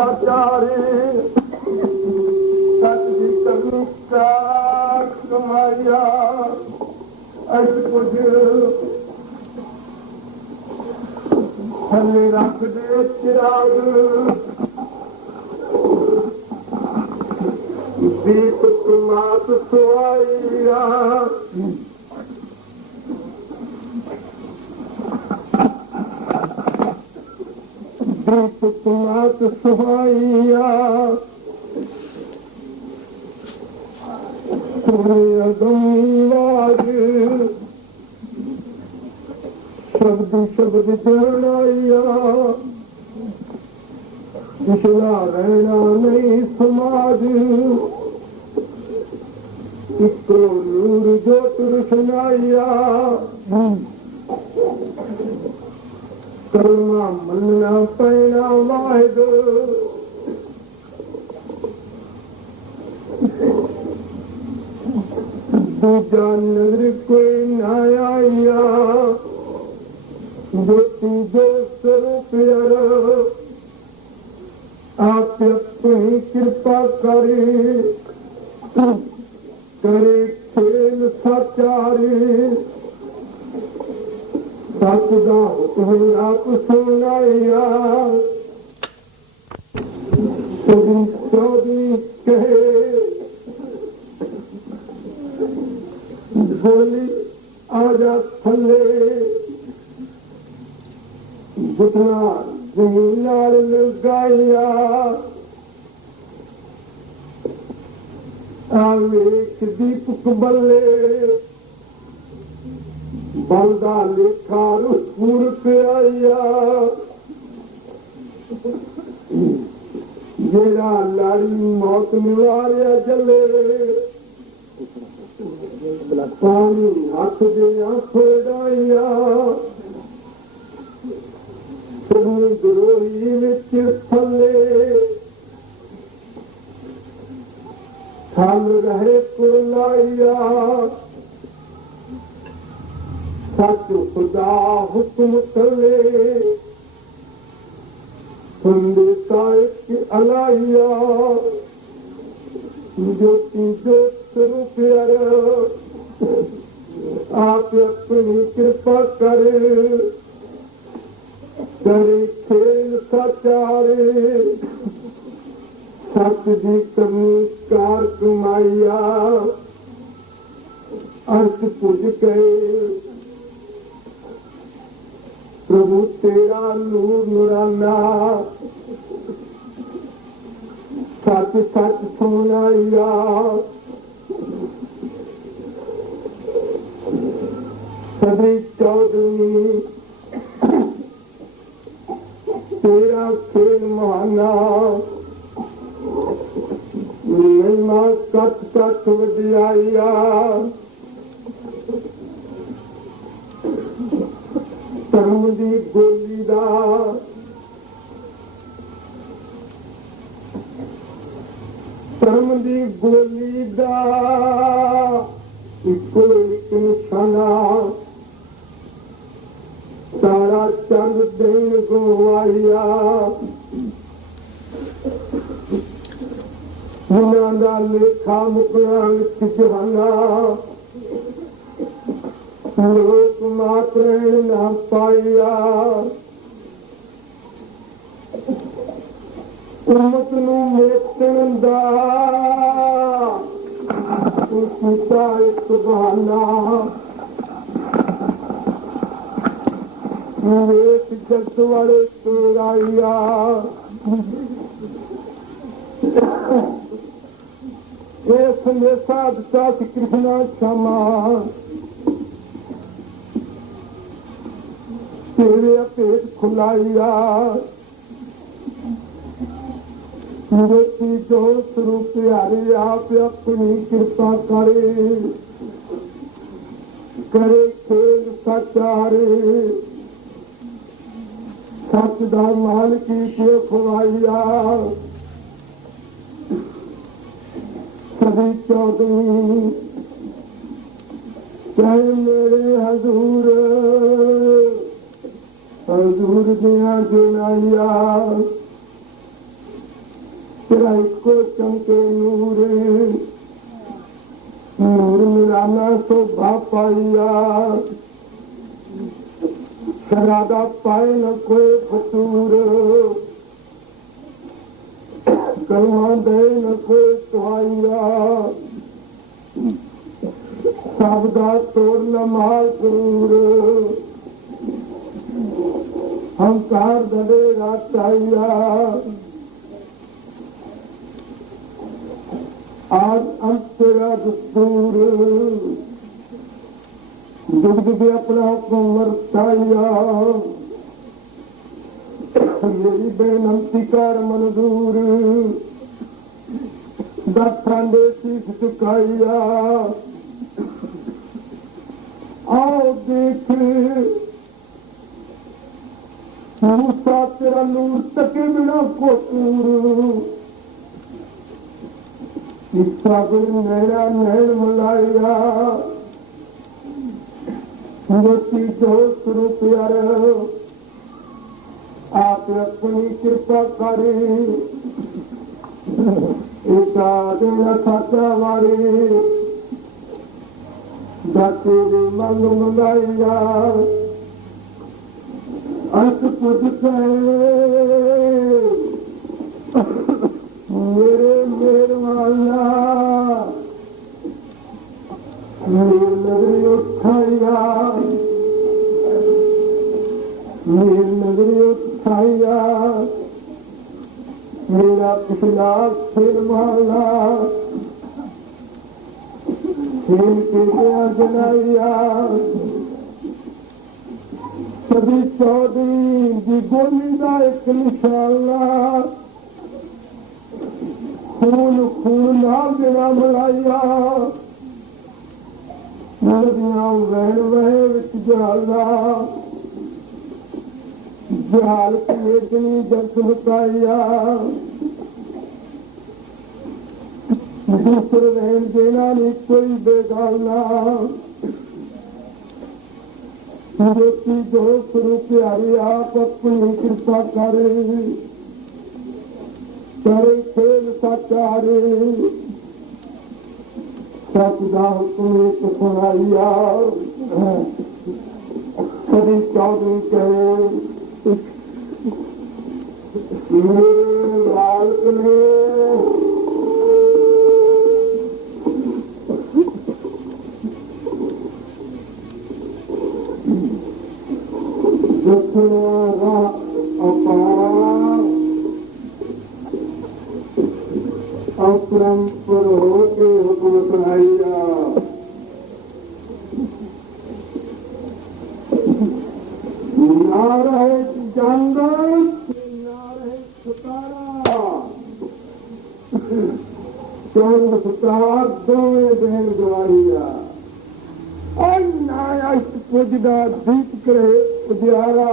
साचारे सच दी कमी का कमाया अज कुछ थले रख दे चिराग दीप मात सुआइया दीप मात सुआइया अगमवाज शब्द शब्द जड़ाइया पिछला रहना नहीं समाज इको नूर जोत रोशनाइया कलमा मनना पैना वाहिद दूजा नजर कोई ना आया ज्योति जो स्वरूप यार आप अपनी कृपा करे करे खेल साचारे सचदा हुक्म आप सुनाया सभी चौधरी कहे बोली आजा थले जितना जमीनार लगाया आवेख दीपक बल्ले बलदा लेखा रुसपुर पे आया जेरा लाड़ी मौत निवारिया जले पानी हाथ दिया खोड़ाइया द्रोही विच थले थल रहे कुरलाइया सच खुदा हुक्म थले सुंदे ताइक अलाइया ज्योति ज्योत स्वरूप यार आप अपनी कृपा करे करे खेल साचारे सच जी कमी कार कमाइया अर्थ पुज गए प्रभु तेरा नूर नुराना सच सच सुनाइया सदी चौधरी तेरा खेल महाना महिमा कट कट वजियाइया धर्म दी गोली दा धर्म दी गोली दा इको एक निशाना तारा चंद दिन को आया जिन्हों लेखा मुकना विच जहाना लोक मात्र ना पाया उम्मत नू मेटण दा उसका एक बहाना वेख जगत वाले तेराइया संदेशा कृष्णा क्षमा तेरे पेट खुलाइया ज्योति जो स्वरूप प्यारे आप अपनी कृपा करे करे खेल साचारे सच दा मान की के खुआइया सभी चौधरी चाहे मेरे हजूर हजूर दिया जुनाइया तेरा इसको चमके नूर नूर मिलाना शोभा पाइया शरादा पाए न कोई फतूर कलमा दे न कोई तुआइया सबदा तोड़ न माल करूर हंकार दलेगा चाहिया आज अंत तेरा दस्तूर जुग जुग अपना हुक्म वरताया मेरी बेनंती कर मंजूर दत्थां दे शीश झुकाइया आओ देख मूसा तेरा नूर तके बिना कोतूर इच्छा गुरु मेरा नैन मिलाया मोती जो शुरू प्यार आप अपनी कृपा करे एका देना साचा वारे दाते मंग मंगाइया अंत पुज मेरे मेहरबाना मेरी नगरी उठाइया मेरी नगरी उठाइया मेरा पिछला खेल माला खेल के गया जलाइया सभी चौधरी की गोली का एक निशाला खून खून नाल देना मिलाइया नदियां वहन वहे विच जहाला जहाल पेटनी जब मुकाइया दूसरे रहन देना नहीं कोई बेगाना ज्योति जो शुरू प्यारी आप अपनी कृपा करे करे खेल साचारे सदा हुक्म एक सुनाइया कभी चौधरी कहे मेरे लाल ने दुखड़ा अपार अपरम पर होके हुक्म सुनाइया ना रहे जंगल ना रहे सुतारा चौंद सुतार दोवें बहन गवाइया और नाया पुजदा दीप करे उजियारा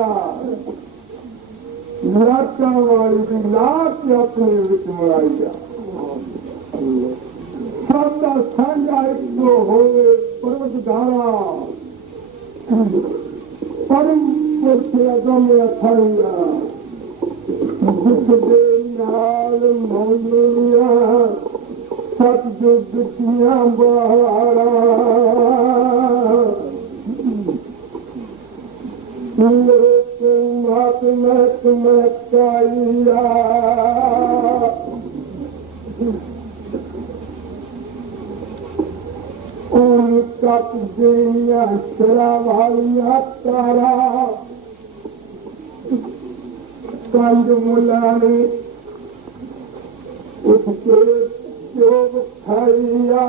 लाटा वाली की लाट अपने विच मराइया सबका साझा एक तो होवे परवतगारा परम पुरखे अगम अथाइया दुख दे नाल मौलिया सतजुग दुखियां बहारा मात महकाइया उनका दुनिया शरावालिया तारा कंज मुलाने उसके जोग खाइया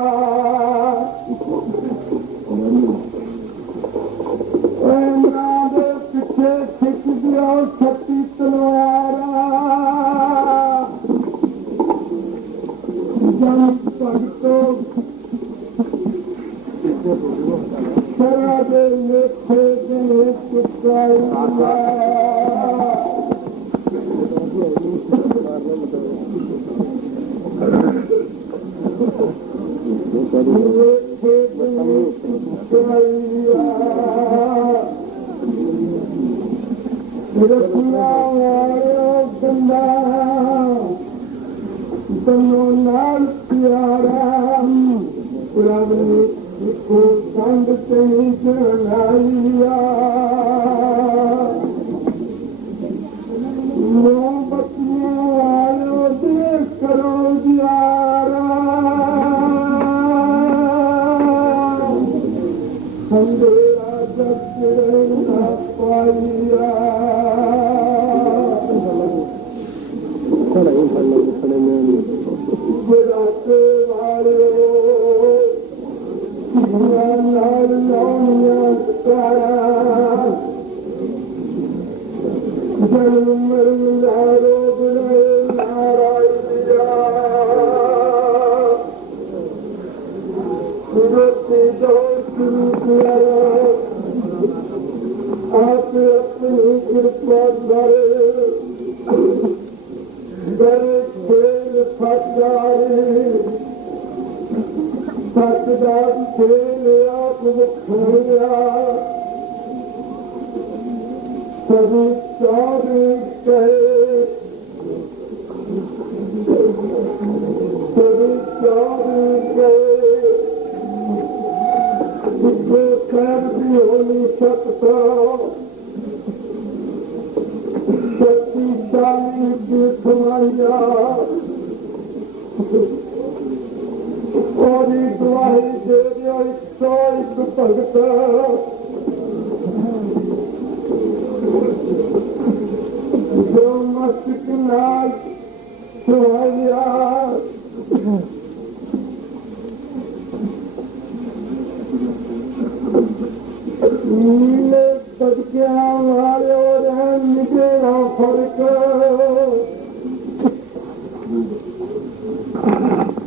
पिछे खिंच दिया छत्ती तलवारा जन भगतो शरा दे लेखे दे चुकाइया लेखे दे चुकाइया रखना वाले गंदा तनो नाल प्यारा प्रभ ने को संग ते जनाइया मोमबत्तियों आयो देख करो जियारा संदेरा जब ना पाइया गुराते वाले नाल लौनिया तारा जन्म मरो बिने नारायणिया गुरती दोस्त आप अपनी कृपा करे खेल सचारे सचदा खेल आप खोया सभी चारे कहे सभी चारे कहे जिसको खैर भी हो नहीं सकता शक्तिशाली तीर्थमाया और दुआई दे दिया 101 भगत जो मस्तिष्क नाल सुहाया नीले बदकिया वाले और निकलेगा फर्क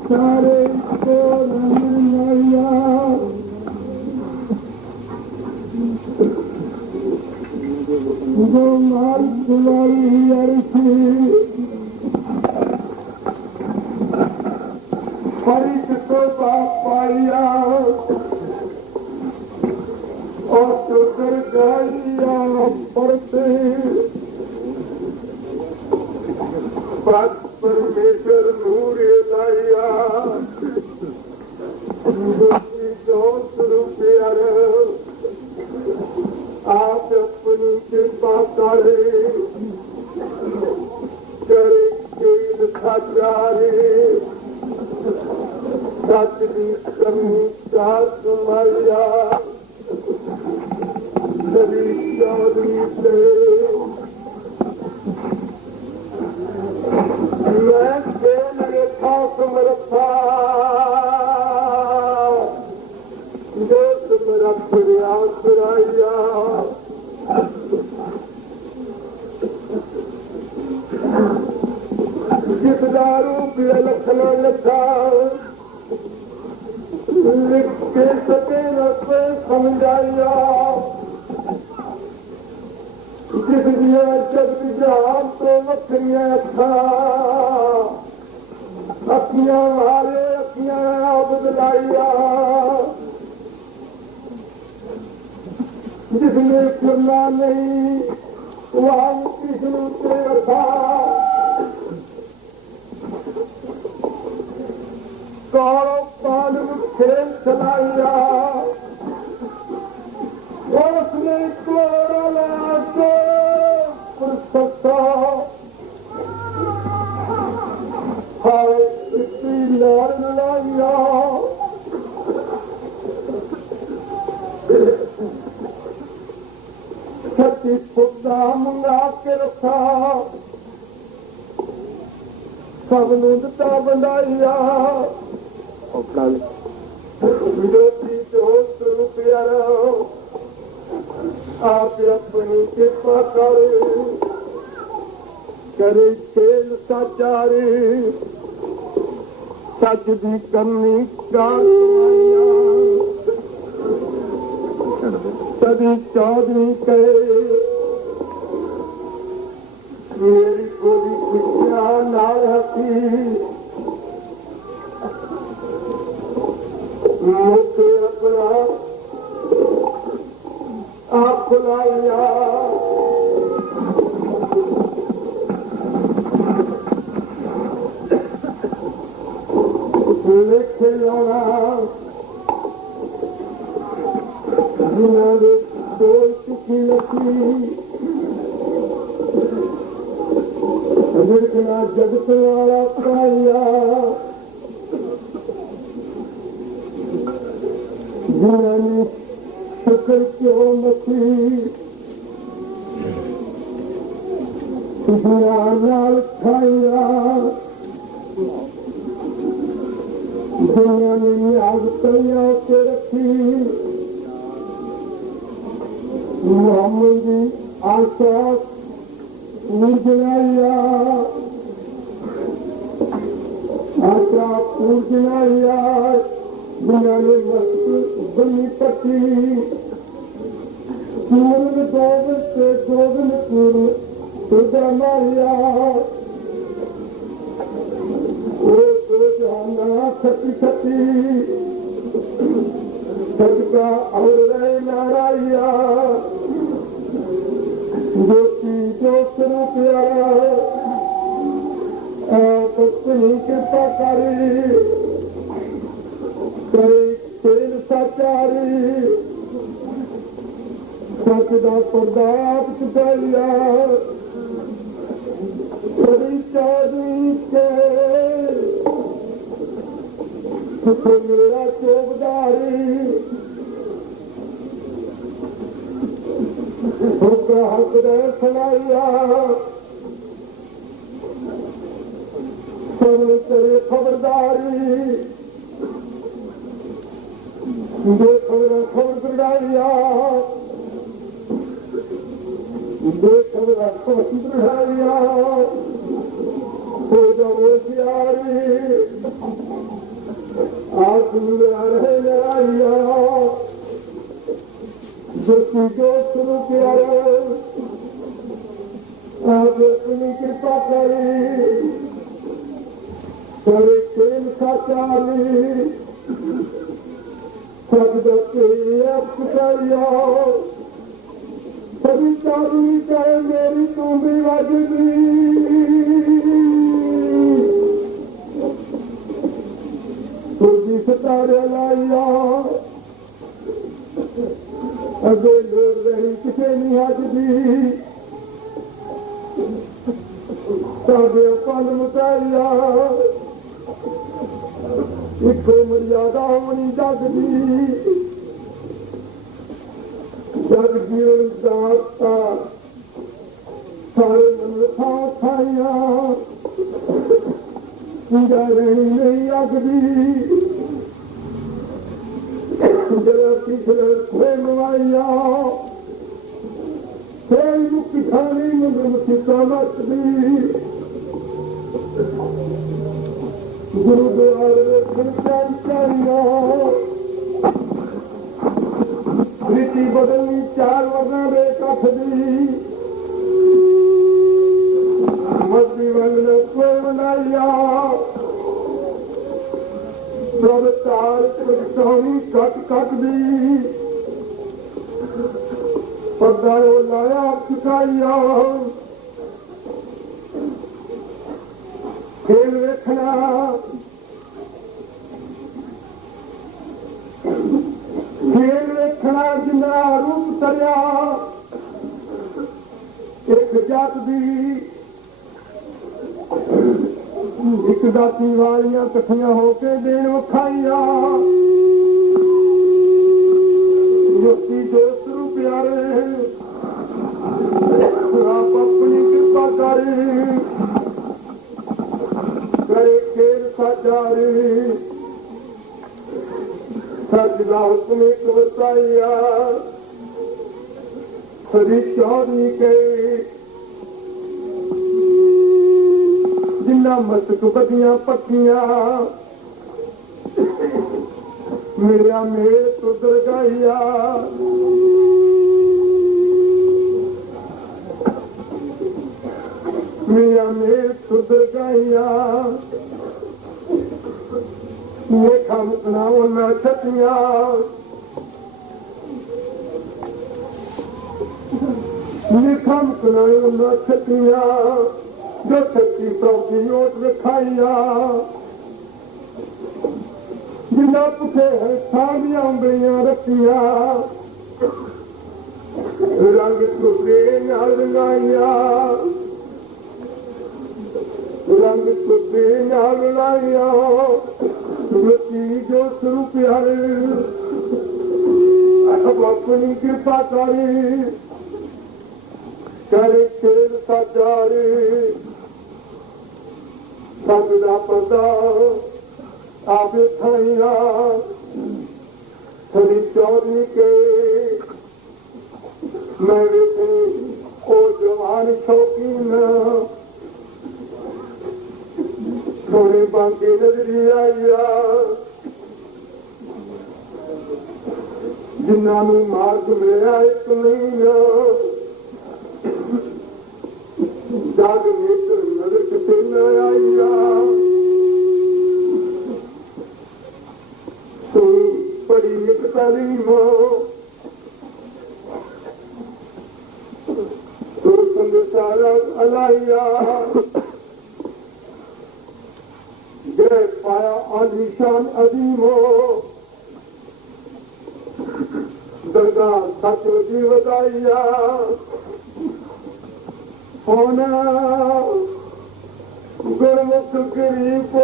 सारे को रंगया जो मार सुनाई अरसी फरिक को पाया और शुक्र गाइया पड़ते परमेश्वर नूर लाया दोस्त रुपया आप अपनी कृपा करे करे खेल सचारे सच की कमी का सुमाया कभी चौधरी से मैं खेल रेखा समर्था जो तुम्हारा प्रयास राया जिस दारू की लखना लिखा लिख के सके रस्ते समझाइया जिस दिया जब जहां तो मखनिया था अखियां मारे अखियां बदलाइया जिसने करना नहीं वहां किसने तेरा था कौरव पांडव खेल चलाइया उसने कोरोना को पुरस्ता हाय इतनी लड़ लाइया सच्ची खुदा मंगा के रखा सब नुदता बनाइया विरोधी दोस्त रुपया आप अपनी कृपा करे खेल सचारे सच की करनी का सभी चौधरी कहे मेरी गोली खुशियां ना हसी मुझे अपना आप खुलाइया लेखे लाना जिन्हों ने बोल चुकी लखी जिरकना जगत वाला पाया जिन्होंने शक्कर क्यों मची नाल खाया दुनिया ने आग तलिया के रखी मोहम्मद की आशा पूजनाया आशा पूजनाया दुनिया ने मस्त बनी पटी पूर्ण गोविंद पूर्ण तुझा मारिया छती छती सदका और रहे नाराया ज्योति जोत रूपया पत्नी कृपा करी करे तेल साचारी सचदा प्रदाप चुकाया कभी चारी के मेरा चौबदारी हक दे सुनाया सुन तेरे खबरदारी देख मेरा खबर दृढ़ाइया देख मेरा खबर दृढ़ाइया हो जाओ प्यारी आज रहे लड़ाइया जोती जो शुरू किया आज अपनी कृपा करी करे खेल साचारी सजदा के चुकाइया सभी चारी कहे मेरी तुम्बी वाजगी सितारे लाइया अगे लोर रही किसे नहीं हजदी साढ़े पंज मुकाइया इको मर्यादा होनी जगदी जग जीवन दाता सारे मनसा खाइया पूजा रहनी नहीं आगदी जरा पिछले खोए नवाइया कोई मुक्ति खानी मुझे मुक्ति मत दी गुरुद्वारे खनचारिया रीति बदलनी चार वर्णा रे कथ दी मस्ती बंगले कोई मनाइया चार कहानी कट कट दी पर्दा लाया चुकाइया खेल देखना जिन्ना रूप तरिया एक जात दी एक जाति वालियां कठिया होके देन वखाइया जोती दोस्त रू प्यारे आप अपनी कृपा करे खेल साचारी सजदा हुक्म बताइया सभी चौधरी के जिन्ना मस्तक बदियां पक्कियां मेरा मेल तुदर गाइया मेरा मेल तुदर गाइया लेखा मुकना ना छतिया लेखा मुकना ना छतिया जो छती प्रभु योट दिखाइया जिन्ना पुठे हंसां दियां उंगलियां रखियां रंग तुझे नाल रंगाइया रंग तुझे नाल लाइया तुलसी जो स्वरूप प्यारे अब अपनी कृपा करे खेल साचारे सदा पता आप थाइया सभी चौधरी के मैं वेखे ओ जवान शौकीन थोड़े बांके नजरी आईया जिन्होंने मार्ग मिला एक नहीं जाग नेत्र नजर किते न आईया तुम बड़ी एक तालीम तो संसारा अलाइया जय पाया आलिशान अदीमो दरगाह सच लगी वधाइया होना गुरमुख गरीब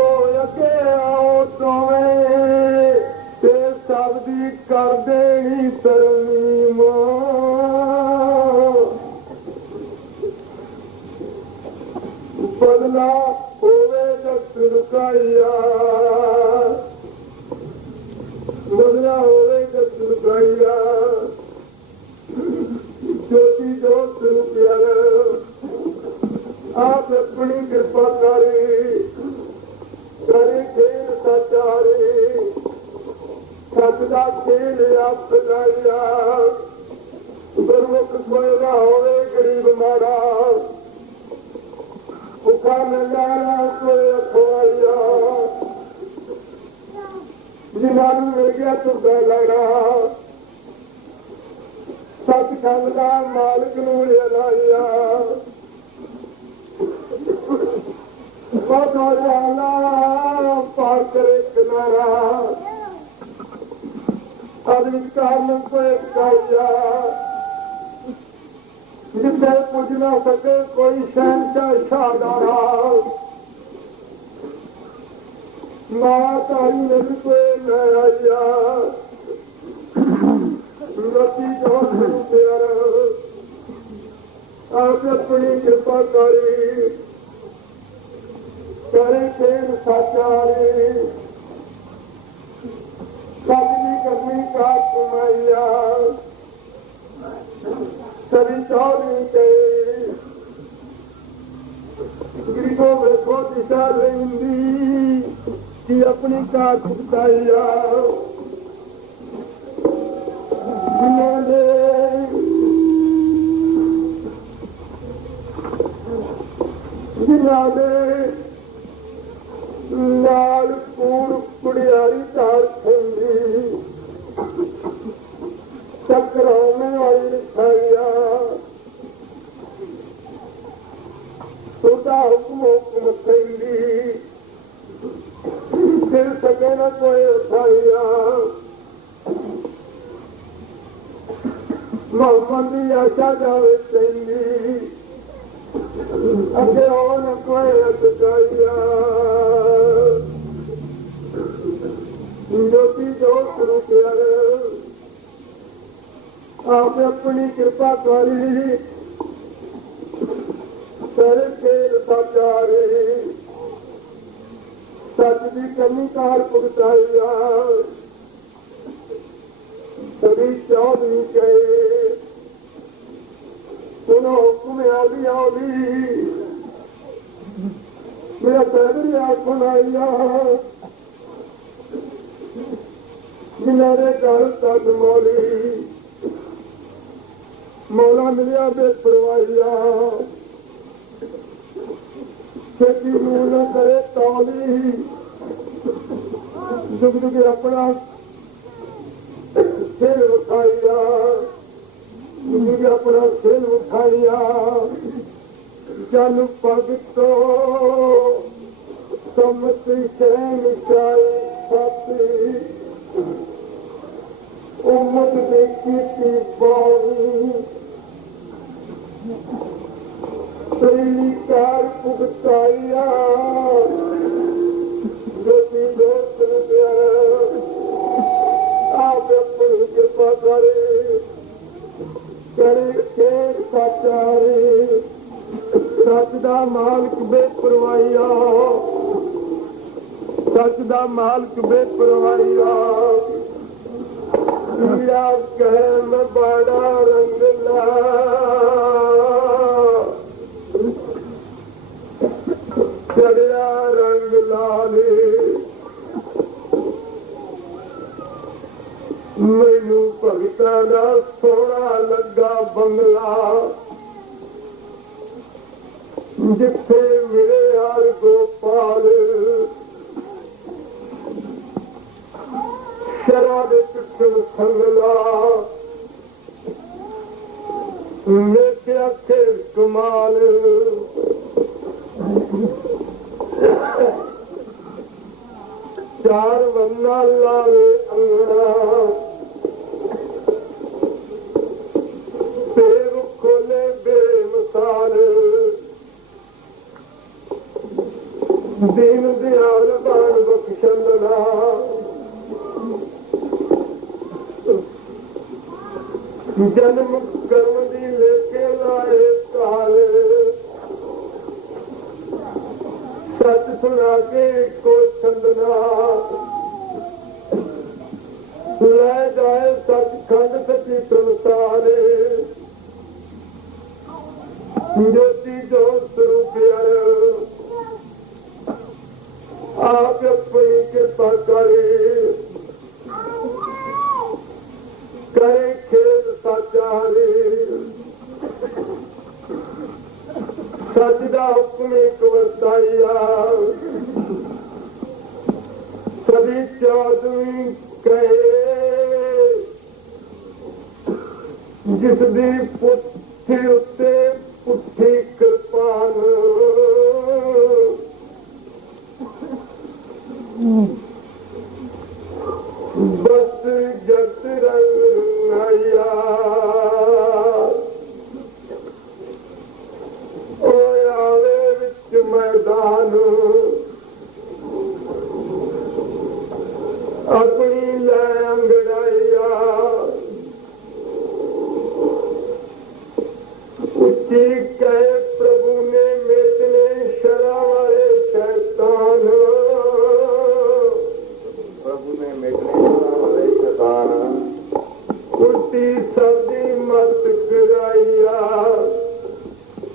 अगे आओ तोवें ते सबदी कर देनी तरमीम बदला होवे जगत रुकाइया बदला होवे जगत रुकाइया ज्योति जोत प्यार आप अपनी कृपा करे खेल साचारे सच का खेल आप लाइया गुरमुख कोयला होवे गरीब मारा भुखा नजारा कोई अखवाइया जिन्होंने मिल गया तुरदा लड़ा सचखंड का मालिक नूं लाइया पार करे किनारा अधिकार जिसे पुज ना सके कोई शहनशाह शाहदारा मातारी ने भी कोई न आया रति जो प्यार आप अपनी कृपा करे खेल साचारे सबकी कमी का कमाइया सभी चौधरी के गरीबों में को दिशा लेंदी कि अपनी कार भुगताइया जिन्होंने लाल कूड़ कुड़ियारी तार खेली चक्रों में आई लिखाइया खुदा हुक्म खेली फिर सके न कोई उठाइया मोहम्मद की आशा जावे खेली अगे और कोई अटकाइया ज्योति जो शुरू किया आप अपनी कृपा करे खेल साचारे सच की कमी कार भुगताइया सभी चौधरी कहे सुनो हुक्म आली मेरा पैदल सुनाइया जिन्हें घर तक मौला मिलिया बेपरवाहिया खेती न करे तौली जुग जुग अपना खेल उठाइया जुग अपना खेल उठाइया जन भगतो समत शहन छाती उम्मत देखी की बानी पहली कार भुगताइया ज्योति दोस्त आप अपनी कृपा करे करे खेत साचारे सच दा मालक बेपरवाहिया सच दा मालक बेपरवाहिया पीड़ा कहम बड़ा रंगला चढ़िया रंग लाले मैनू भगता दा सोना लगा बंगला जिथे मेरे हर गोपाल शराब चुटन संगला मेरे खेल कमाल चार वन्ना लाले अंगना पेर खोले बेमिसाल दीन दयाल बाण बख्शंदना जन्म कर्म दी लेके लाए काल सच सुना के को छंदना ले जाए सच खंड सची संसारे ज्योति जो स्वरूप आप अपनी कृपा करे करे खेल साचारे सच दा हुक्म एक वरताइया सभी चौदवी कहे जिस दी पुट्ठी उत्ते पुट्ठी कृपान बस जत रंगया आवे विच मैदान अपनी लै अंगड़ाइया उच्ची कहे प्रभु ने मेटने शरा वाले शैतान उल्टी सर्दी मत कराइया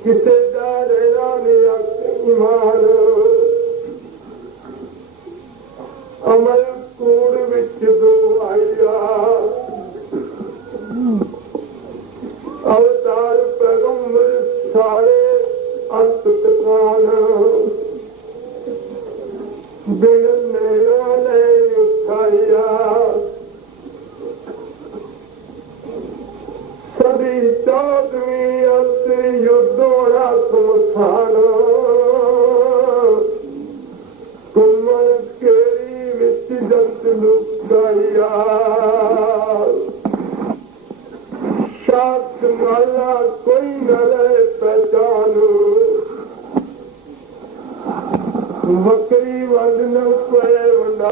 किसे दा रहना नहीं ईमान अमल कूड़ विच दो आइया अवतार पैगंबर सारे अंत तकान बिन मेरा ने उठाइया सभी चौदवी अंत युद्धोड़ा सुमसान कुमल केरी विच जत लुकाइया शात माला कोई न रहे पहचान बकरी वंड न पे वंडा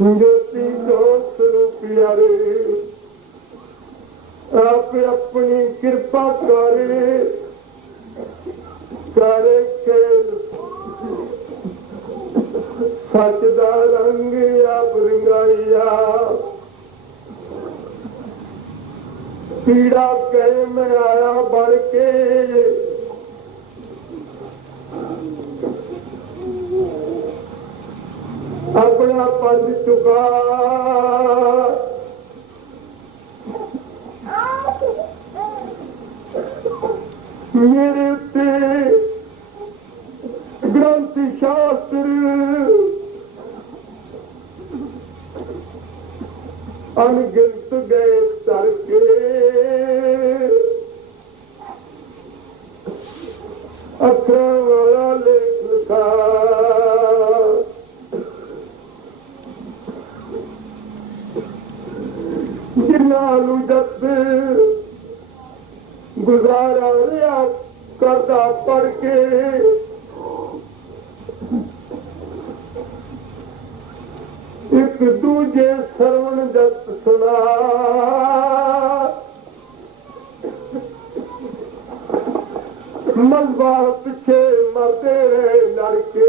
ज्योति जो स्वरूप यारे आप अपनी कृपा करे करे खेल सच दा रंग आप रंगाइया पीड़ा कह मैं आया बढ़ के अपना पद चुका मेरे उत्ते ग्रंथ शास्त्र अनगिनत गए तरके अखर वाला लेख लिखा ਨੂੰ ਜਦ ਗੁਜ਼ਾਰਾ ਰਿਹਾ ਕਰਦਾ ਪੜ ਕੇ ਇੱਕ ਦੂਜੇ ਸਰਵਣ ਜਤ ਸੁਣਾ ਮਲਬਾ ਪਿੱਛੇ ਮਰਦੇ ਰਹੇ ਲੜਕੇ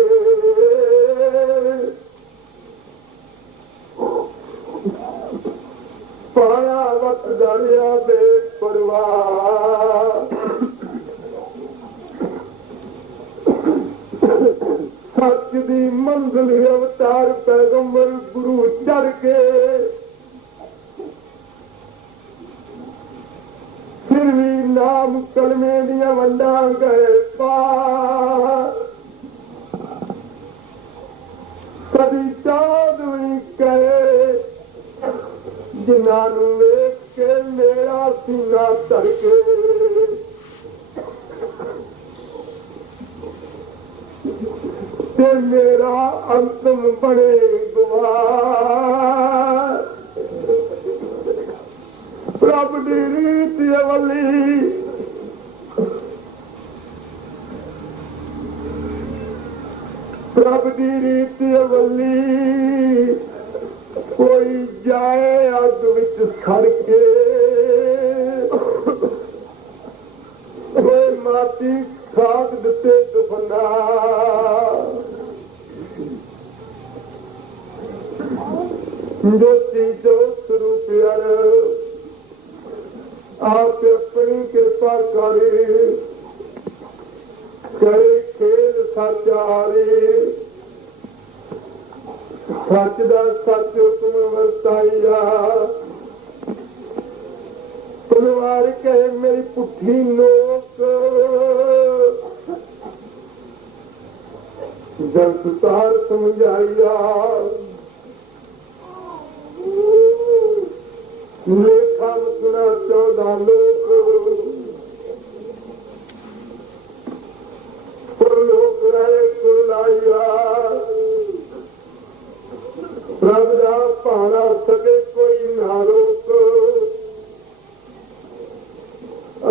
ਪਾਇਆ ਵਕਤ ਦਰਿਆ ਬੇਪਰਵਾਹ ਸੱਚ ਦੀ ਮੰਜ਼ਿਲ ਅਵਤਾਰ ਪੈਗੰਬਰ ਗੁਰੂ ਚੜ ਕੇ ਫਿਰ ਵੀ ਨਾਮ ਕਲਮੇ ਦੀਆਂ ਵੰਡਾਂ ਗਏ ਪਾਰ ਕਦੀ ਚਾঁਦ ਵੀ ਕਹੇ ਜਿਨ੍ਹਾਂ ਨੂੰ ਵੇਖ ਕੇ ਮੇਰਾ ਸੀਨਾ ਧੜਕੇ ਤੇ ਮੇਰਾ ਅੰਤਮ ਬਣੇ ਗੁਆਰ ਪ੍ਰਭ ਦੀ ਰੀਤ ਅਵਲੀ ਪ੍ਰਭ ਦੀ ਰੀਤ ਅਵਲੀ ਕੋਈ ਜਾਏ ਅੱਗ ਵਿੱਚ ਸੜ ਕੇ ਕੋਈ ਮਾਤੀ ਖਾਦ ਦਿੱਤੇ ਦਫਨਾ ਜੋਤੀ ਜੋਤ ਰੂਪਿਆਰ ਆਪ ਆਪਣੀ ਕਿਰਪਾ ਕਰੇ ਖੇਲ ਸਚਾਰੇ ਸੱਚ ਦਾ ਸੱਚ ਹੁਕਮ ਵਰਤਾਇਆ ਤਲਵਾਰ ਕਹੇ ਮੇਰੀ ਪੁੱਠੀ ਨੋਕ ਜਦ ਤਾਰ ਸਮਝਾਇਆ ਲੇਖਾ ਮੁਕਣਾ 14 ਲੋਕ ਲੋਕ ਰਹੇ ਕੁਲਾਇਆ ਪ੍ਰਭ ਦਾ ਭਾਣਾ ਸਕੇ ਕੋਈ ਨਾ ਰੋਕ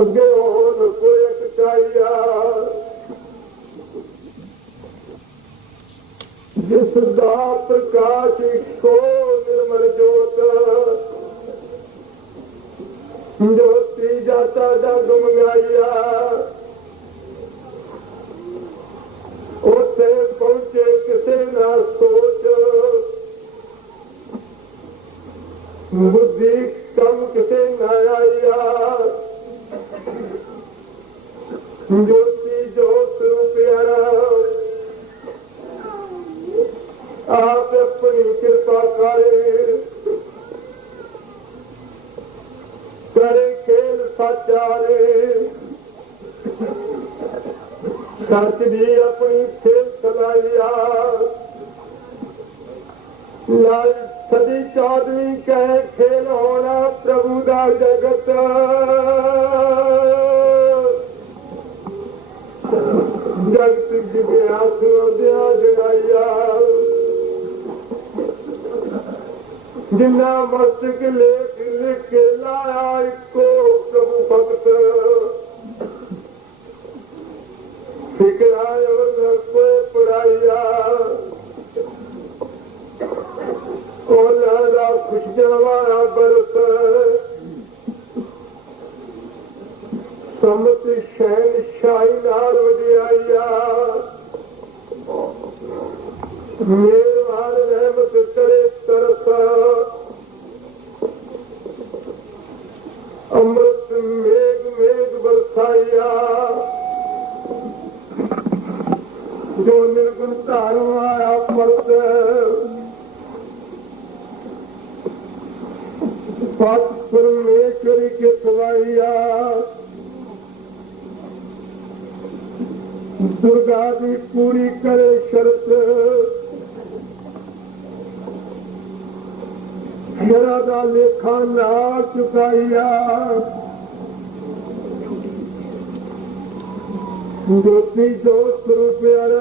ਅੱਗੇ ਹੋਰ ਕੋਈ ਕਟਾਇਆ ਜਿਸ ਦਾ ਪ੍ਰਕਾਸ਼ ਇੱਕੋ ਨਿਰਮਲ ਜੋਤ ਜੋਤੀ ਜਾਤਾ ਜਗ ਮੰਗਾਇਆ ਉੱਥੇ ਪਹੁੰਚੇ ਕਿਸੇ ਨਾ ਸੋਚ ਬੁੱਧੀ ਕੰਮ ਕਿਸੇ ਨਾ ਆਇਆ ਜੋਤੀ ਜੋਤ ਰੂਪਿਆਰਾ ਆਪ ਆਪਣੀ ਕਿਰਪਾ ਕਰੇ ਖੇਲ ਸਾਚਾਰੇ ਸੱਚ ਦੀ ਆਪਣੀ ਖੇਲ ਚਲਾਈਆ ਲਾਲ ਸਦੀ ਚੌਦਵੀਂ ਕਹਿ ਖੇਲ ਹੋਣਾ ਪ੍ਰਭੂ ਦਾ ਜਗਤ ਜਗਤ ਜਿਗਿਆ ਸੁਦਿਆ ਜਗਾਇਆ ਜਿੰਨਾ ਮਸਤਕ ਲੇਖ ਲਿਖ ਕੇ ਲਾਇਆ ਇੱਕੋ ਪ੍ਰਭੂ ਭਗਤ ਫਿਕਰਾਇਓ ਨ ਕੋਈ ਪੜਾਇਆ ਉਹਨਾਂ ਦਾ ਖੁਸ਼ੀਆਂ ਵਾਲਾ ਬਰਸ ਸਮਤ ਸ਼ਹਿਨਸ਼ਾਹੀ ਨਾਲ ਵਡਿਆਈਆ ਮਿਹਰਬਾਨ ਰਹਿਮਤ ਕਰੇ ਤਰਸ ਅੰਮ੍ਰਿਤ ਮੇਘ ਮੇਘ ਬਰਸਾਇਆ ਜੋ ਨਿਰਗੁਣ ਧਾਰ ਆਇਆ ਪਰਤ ਸਤ ਪਰਮੇਸ਼ਵਰੀ ਕੇ ਖਵਾਈਆ दुर्गा भी पूरी करे शर्त मेरा दा लेखा ना चुकाइया ज्योति जोत रूपयार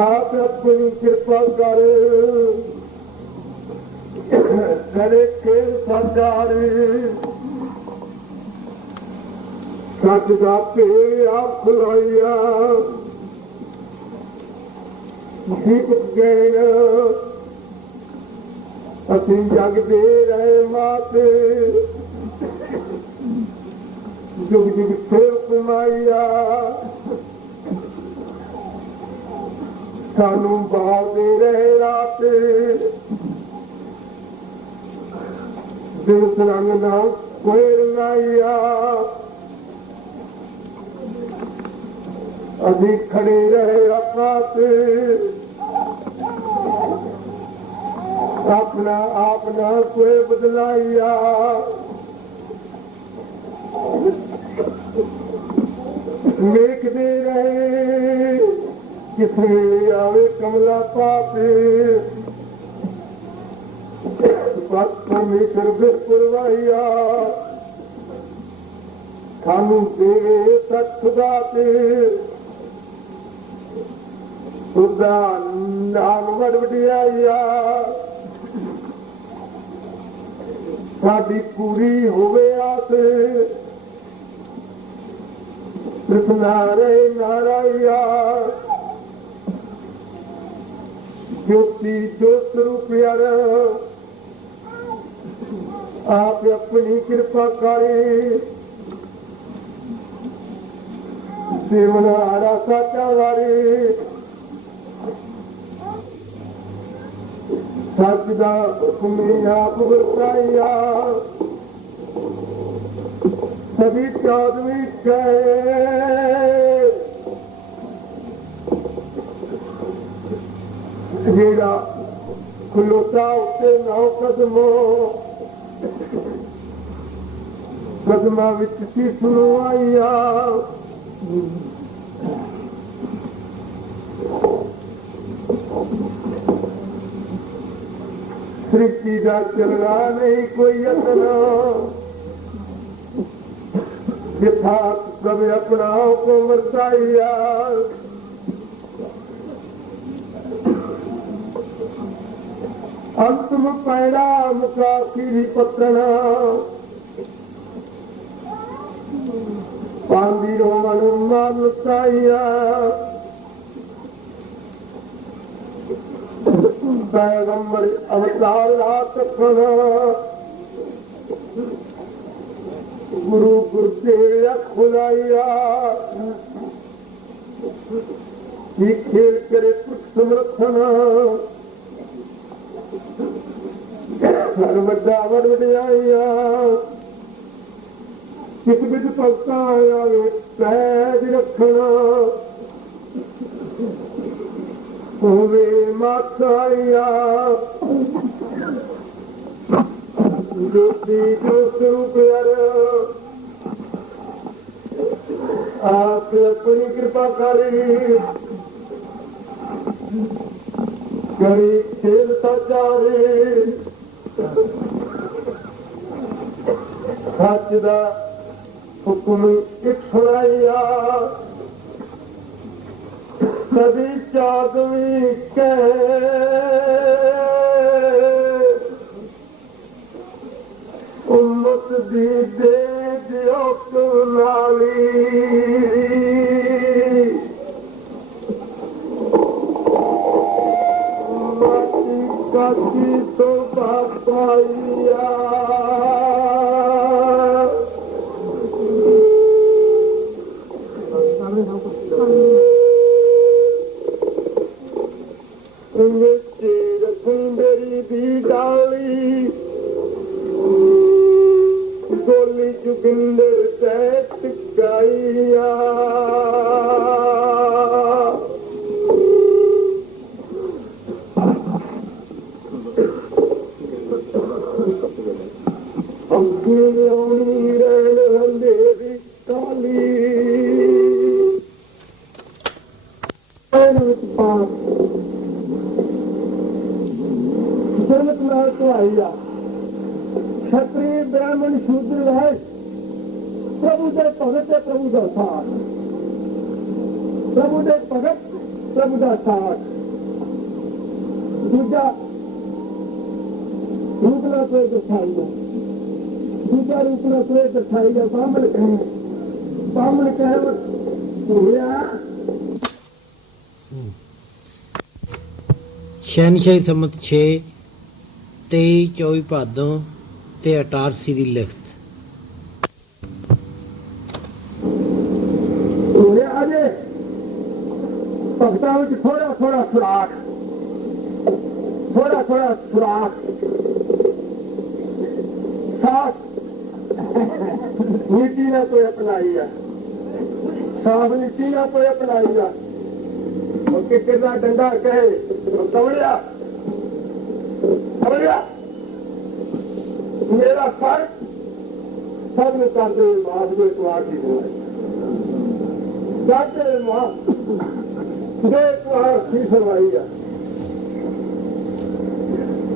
आप अपनी कृपा करे करे खेल साचारे सच का पेड़ आप खुलाइया दीपक गैन असी जग दे रहे माते जुग जुग फिर कमाइया सानू भाव दे रहे रात दिवस रंग ना कोई रंगाइया अभी खड़े रहे अपना अपना आपना कोई बदलाइया देखते रहे किसने आवे कमला पापे परमेश्वर बिरपुरवाइया खानू देवे सच खुदाते खुदा नाम वडवडियाइया साडी पूरी होवे आस कृष्णारे नाराया ज्योति ज्योत रूप यार आप अपनी कृपा करे सेवनारा साचा वारे सच दा हुक्म आप वरताइया सभी आदमी जेड़ा खलोता उत्ते 9 कदमां विच सीस नवाइया सृष्टि का चलना नहीं कोई यत्न यथार्थ कभी अपना को वर्ताइया अंतम पैड़ा मुकाखिरी पत्तना पांडीरो मन मानताइया पैगंबर अवतार रात गुरु गुरुदेव खुलाइया खेल करे कुछ समर्थन हर वड्डा वडवडियाइया किस बिच भगता आया पैज रखना होवे माथाइया ज्योति ज्योत रूप आप अपनी कृपा करी करी खेल साचारे सच दा हुक्म एक सुनाइया सभी चादवी उम्मत दी दे दियो नाली माटी काटी तो बापाइया मेरी भी डाली गोली जुगिंदर तैत गाइया अगे आनी रहन अंधेरी काली जन्नत नाल तो आईया क्षत्रिय ब्राह्मण शूद्र है प्रभु दे भगत प्रभु का साथ प्रभु दे भगत प्रभु का साथ दूजा ना कोई दर्शाई है, दूसरा रूप ना कोई दर्शाई है। बामण कहे शहनशाही संमत 6 23 24 भादों ते अटारसी की लिखत। अजे भगतां विच थोड़ा थोड़ा सुराख साफ नीति ना कोई अपनाई है, साफ नीति ना कोई अपनाई है। कितना डंडा कहे कवड़िया मेरा फर्क सब ने करते माफ को इतवार की जाते माफ की सुनवाई है।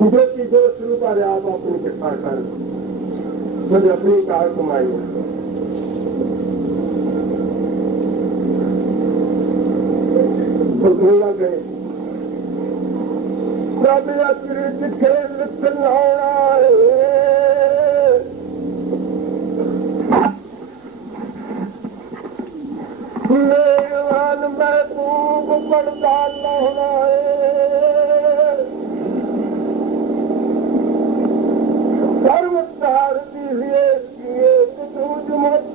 जो चीजों शुरू कर आप अपनी कृपा कर मुझे अपनी कार कमाई है। गए खेल सुनाना मेहमान महबूब पड़ता लहना सर्वतार दिए दूज मत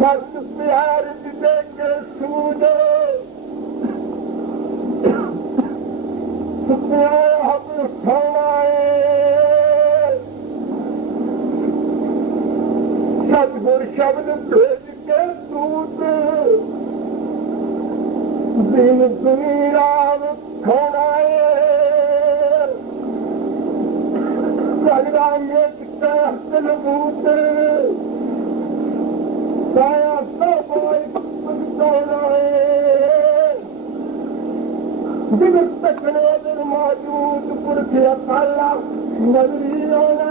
सत प्यार दे के सूदो हक उठाना सतगुर शब्द भेज के सूद दिन दुनियाव खाना संग्रामे बूत साया सब जगत तकने दिन मौजूद पुरख अकाला नजरी आना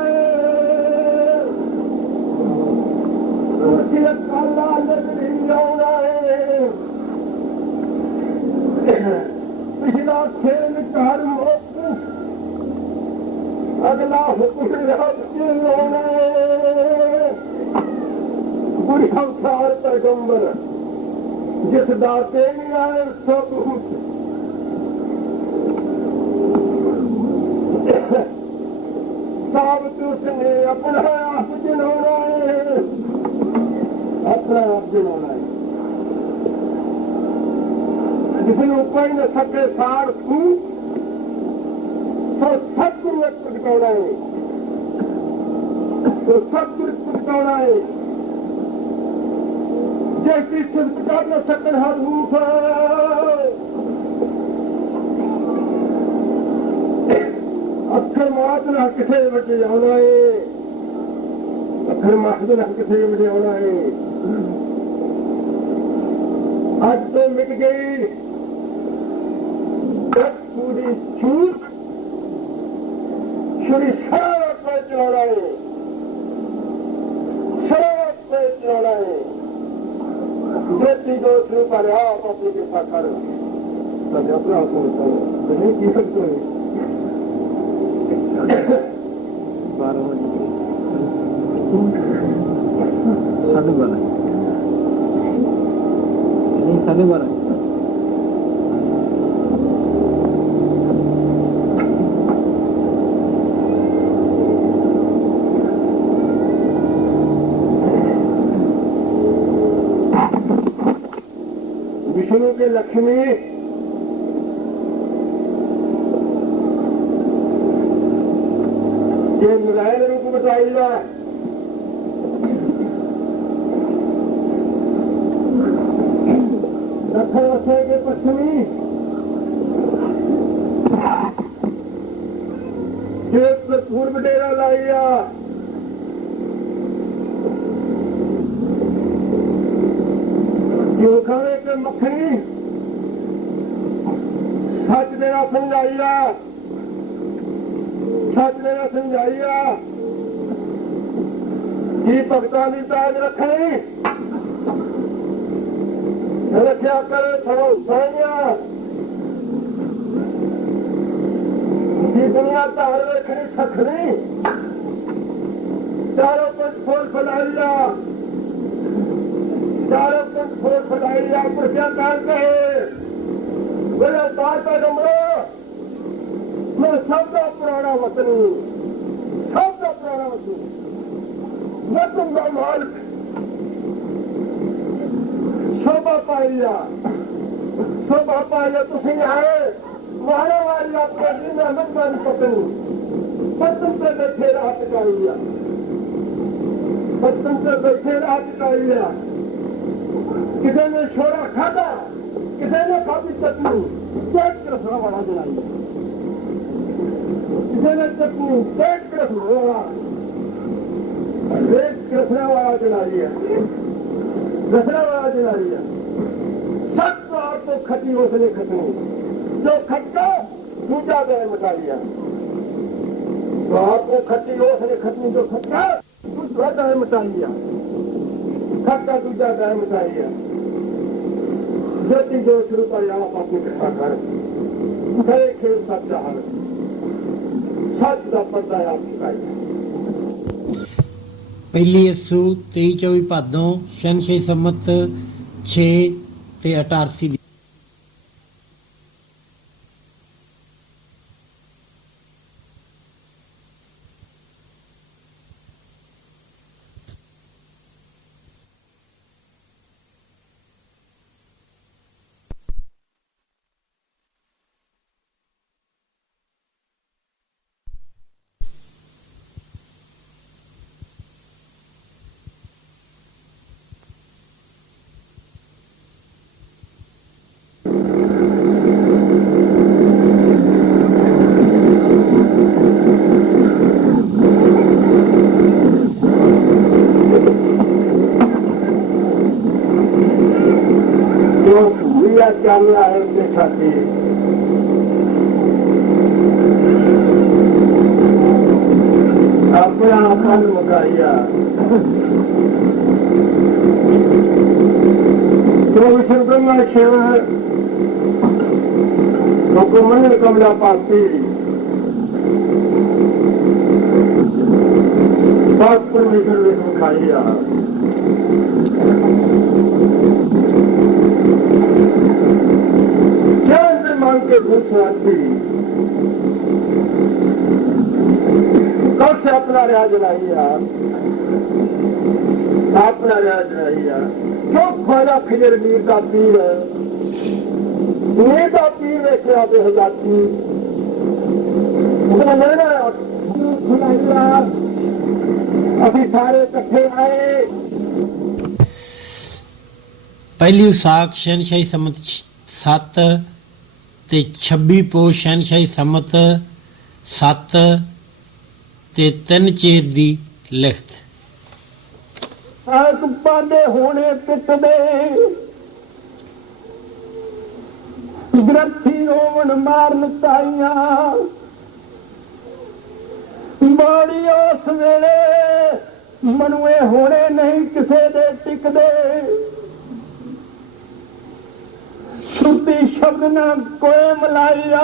पुरख अकाला नजरी आना पिछला खेल कर मोक अगला हुक्म होना बुरी अवतार पैगंबर जिस दाते नहीं आए सब साबित उसने अपना आप जिनाना है, अपना आप जिनाना है। जिसने ऊपर न सके सार तू तो सतगुरु पटकाना है, तो सतगुरु पटकाना है। जैसी सिर्फ कर न सकन हर रूप अखर मात न किसे बटे आना है, अखर मात न किसे बटे आना है। आज तो मिट गई पूरी छूट श्री शराब पे चढ़ाना है, शराब पे चढ़ाना है। बेटी को शुरू कर आप अपनी कृपा कर अपना नहीं की सकते 12 साढ़े 12 नहीं 12:30 विष्णु के लक्ष्मी ये नारायण रूप बताइएगा। दक्षिण वसे के पश्चिमी एक पूर्व डेरा लाइया जो खाने के मक्खनी सच देना समझाइया, सच देना समझाइया कि भगतां दी ताज रखनी रखा करे थोड़ा उठाइया ये दुनिया चार रखनी सखनी चारों कुछ फूल फैलाइया चारों कुछ फूल फैलाइया कुर्सियां काटते हैं मेरा बात का डमरो मैं सबका पुराना वतनी सबका पुराना वतनी मैं तुमका मालिक शोभा पाइया तुम आए मारे वाली आपका दिन अहमद बन पत्नी पत्न से बैठे राह टिकाइया पत्न से बैठे राह टिकाइया किसी ने छोरा खाधा किसी ने खाधी चटनी पेट रसना वाला दिलाई किसी ने चटनी पेट रसना वाला दिलाई रसना वाला दिलाई सब तो आपको खटी उसने खटनी जो खट्टा दूजा गए मिटा लिया तो आपको खट्टी उसने खटनी जो खट्टा दूसरा गए मिटा लिया खट्टा दूजा गए मिटा लिया ज्योति जो शुरू कर आप अपनी कथा कर खरे खेल सच हाल सच का पर्दा आप चुकाइए ਪਹਿਲੀ ਅੱਸੂ 23-24 ਭਾਦੋਂ ਸ਼ਨਸ਼ਈ ਸੰਮਤ 6 ਤੇ 88 ਦੀ क्या है देखा थी अपना फल मुकाइया तो विष्णु शिव हुकुमन कमला पाती बात पर निकल खाइया मांग के भूख आती कब से अपना राज लाइया अपना राज लाइया क्यों खोला फिर मीर का पीर मीर का पीर लेके आते हो जाती अभी सारे इकट्ठे आए ਪਹਿਲੀ ਵਿਸਾਖ ਸ਼ਨਸ਼ਈ ਸੰਮਤ 7 ਤੇ 26 ਪੋਹ ਸ਼ਨਸ਼ਈ ਸੰਮਤ 7 ਤੇ 3 ਚੇਤ ਦੀ ਲਿਖਤ ਪਾਂਡੇ ਹੋਣੇ ਪਿੱਟਦੇ ਗ੍ਰੰਥੀ ਹੋਵਣ ਮਾਰਨ ਤਾਈਆਂ ਮਾੜੀ ਉਸ ਵੇਲੇ ਮਨੂਏ ਹੋਣੇ ਨਹੀਂ ਕਿਸੇ ਦੇ ਟਿਕਦੇ ਸੁਰਤੀ ਸ਼ਬਦ ਨਾ ਕੋਈ ਮਲਾਇਆ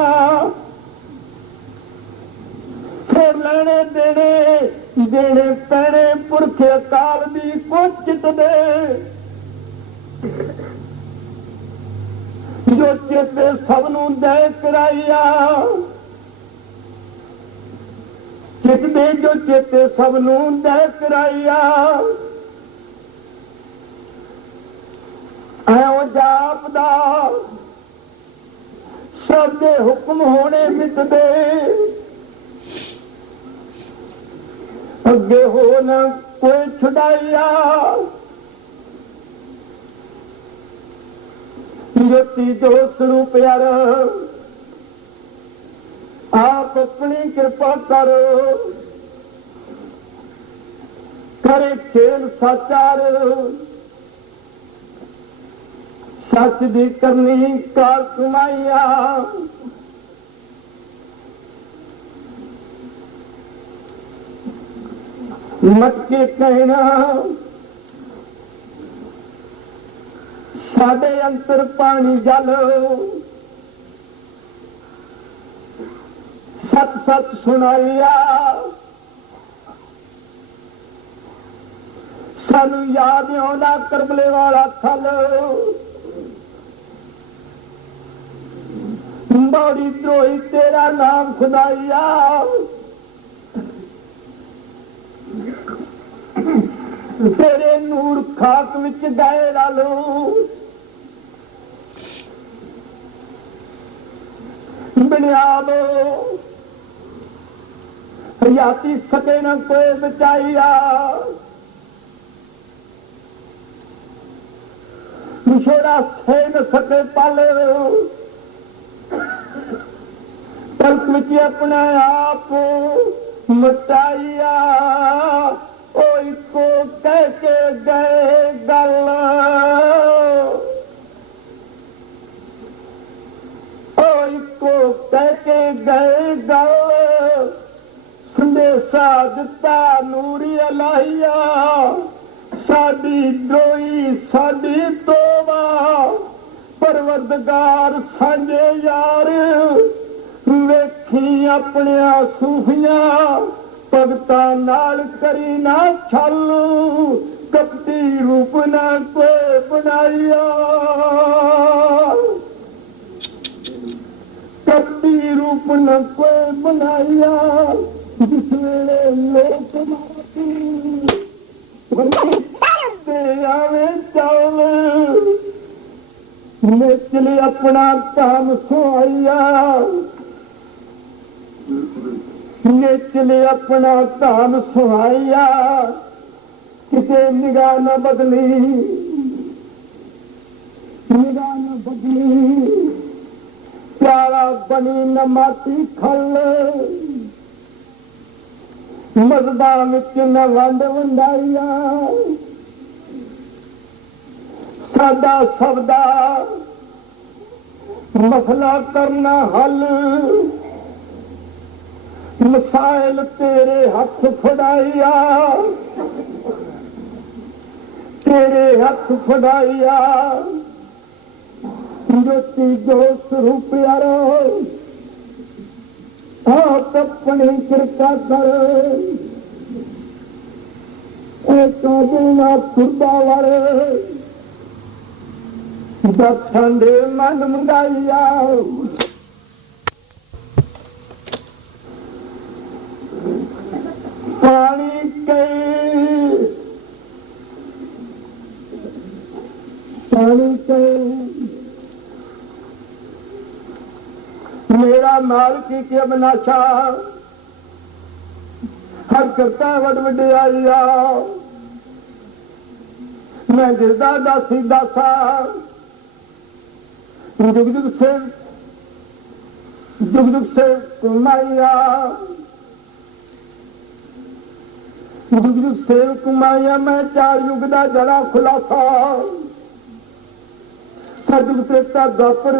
ਫਿਰ ਲੈਣੇ ਦੇਣੇ ਪੈਣੇ ਪੁਰਖ ਅਕਾਲ ਦੀ ਕੋਚਿਤ ਦੇ ਜੋ ਚੇਤੇ ਸਭ ਨੂੰ ਦੇ ਕਰਾਈਆ ਚਿਤ ਦੇ ਜੋ ਚੇਤੇ ਸਭ ਨੂੰ ਦੇ ਕਰਾਈਆ ਐਉਂ ਜਾਪਦਾ ਸਭ ਦੇ ਹੁਕਮ ਹੋਣੇ ਮਿਟਦੇ ਅੱਗੇ ਹੋ ਨਾ ਕੋਈ ਛੁਡਾਈਆ ਜੋਤੀ ਜੋ ਸਰੂਪ ਯਾਰ ਆਪ ਆਪਣੀ ਕਿਰਪਾ ਕਰ ਕਰੇ ਖੇਲ ਸਾਚਾਰ सच दी करनी कार सुनाइया मटके कहना साडे अंतर पानी जल सत सत सुनाइया सानू याद आउंदा करबले वाला थल बड़ी द्रोही तेरा नाम खुदाइया तेरे नूर खाक विच गए डालो बुनियाद हरियाती सके न कोई बचाइया छोड़ा से न सके पाले तर्क विच अपने आप मटाइया को कह के गए गल को कह के गए गल संदेशा दिता नूरी अलाहिया साडी द्रोही साडी तोबा परवरदगार सांझे यार वेखी अपने सूफियां भगता नाल करी ना छल कपटी रूप ना कोई बनाइया कपटी रूप न कोई बनाइया जिस वेले लोक आवे चावल नेचले अपना काम सुहाइया नेचले अपना धाम सुहाइया किसे निगाह न बदली निगाह न बदली प्यारा बनी न माटी खल मजदा विच न वंड वंडाइया साडा सबदा मसला करना हल मसाइल तेरे हथ फड़ाइया तेरे हथ फड़ाइया ज्योति दोस्त रूपिया आप अपनी कृपा कर ना खुदा वाले दर्शन दे मन मंगाइया पानी के मेरा मालिक की अबनाशा हर करता वड वडियाइया मैं गिरदा दासी दासा जुग जुग से कुमाइया जुग जुग से कुमाइया मैं चार युग का जड़ा खुलासा सतयुग त्रेता द्वापर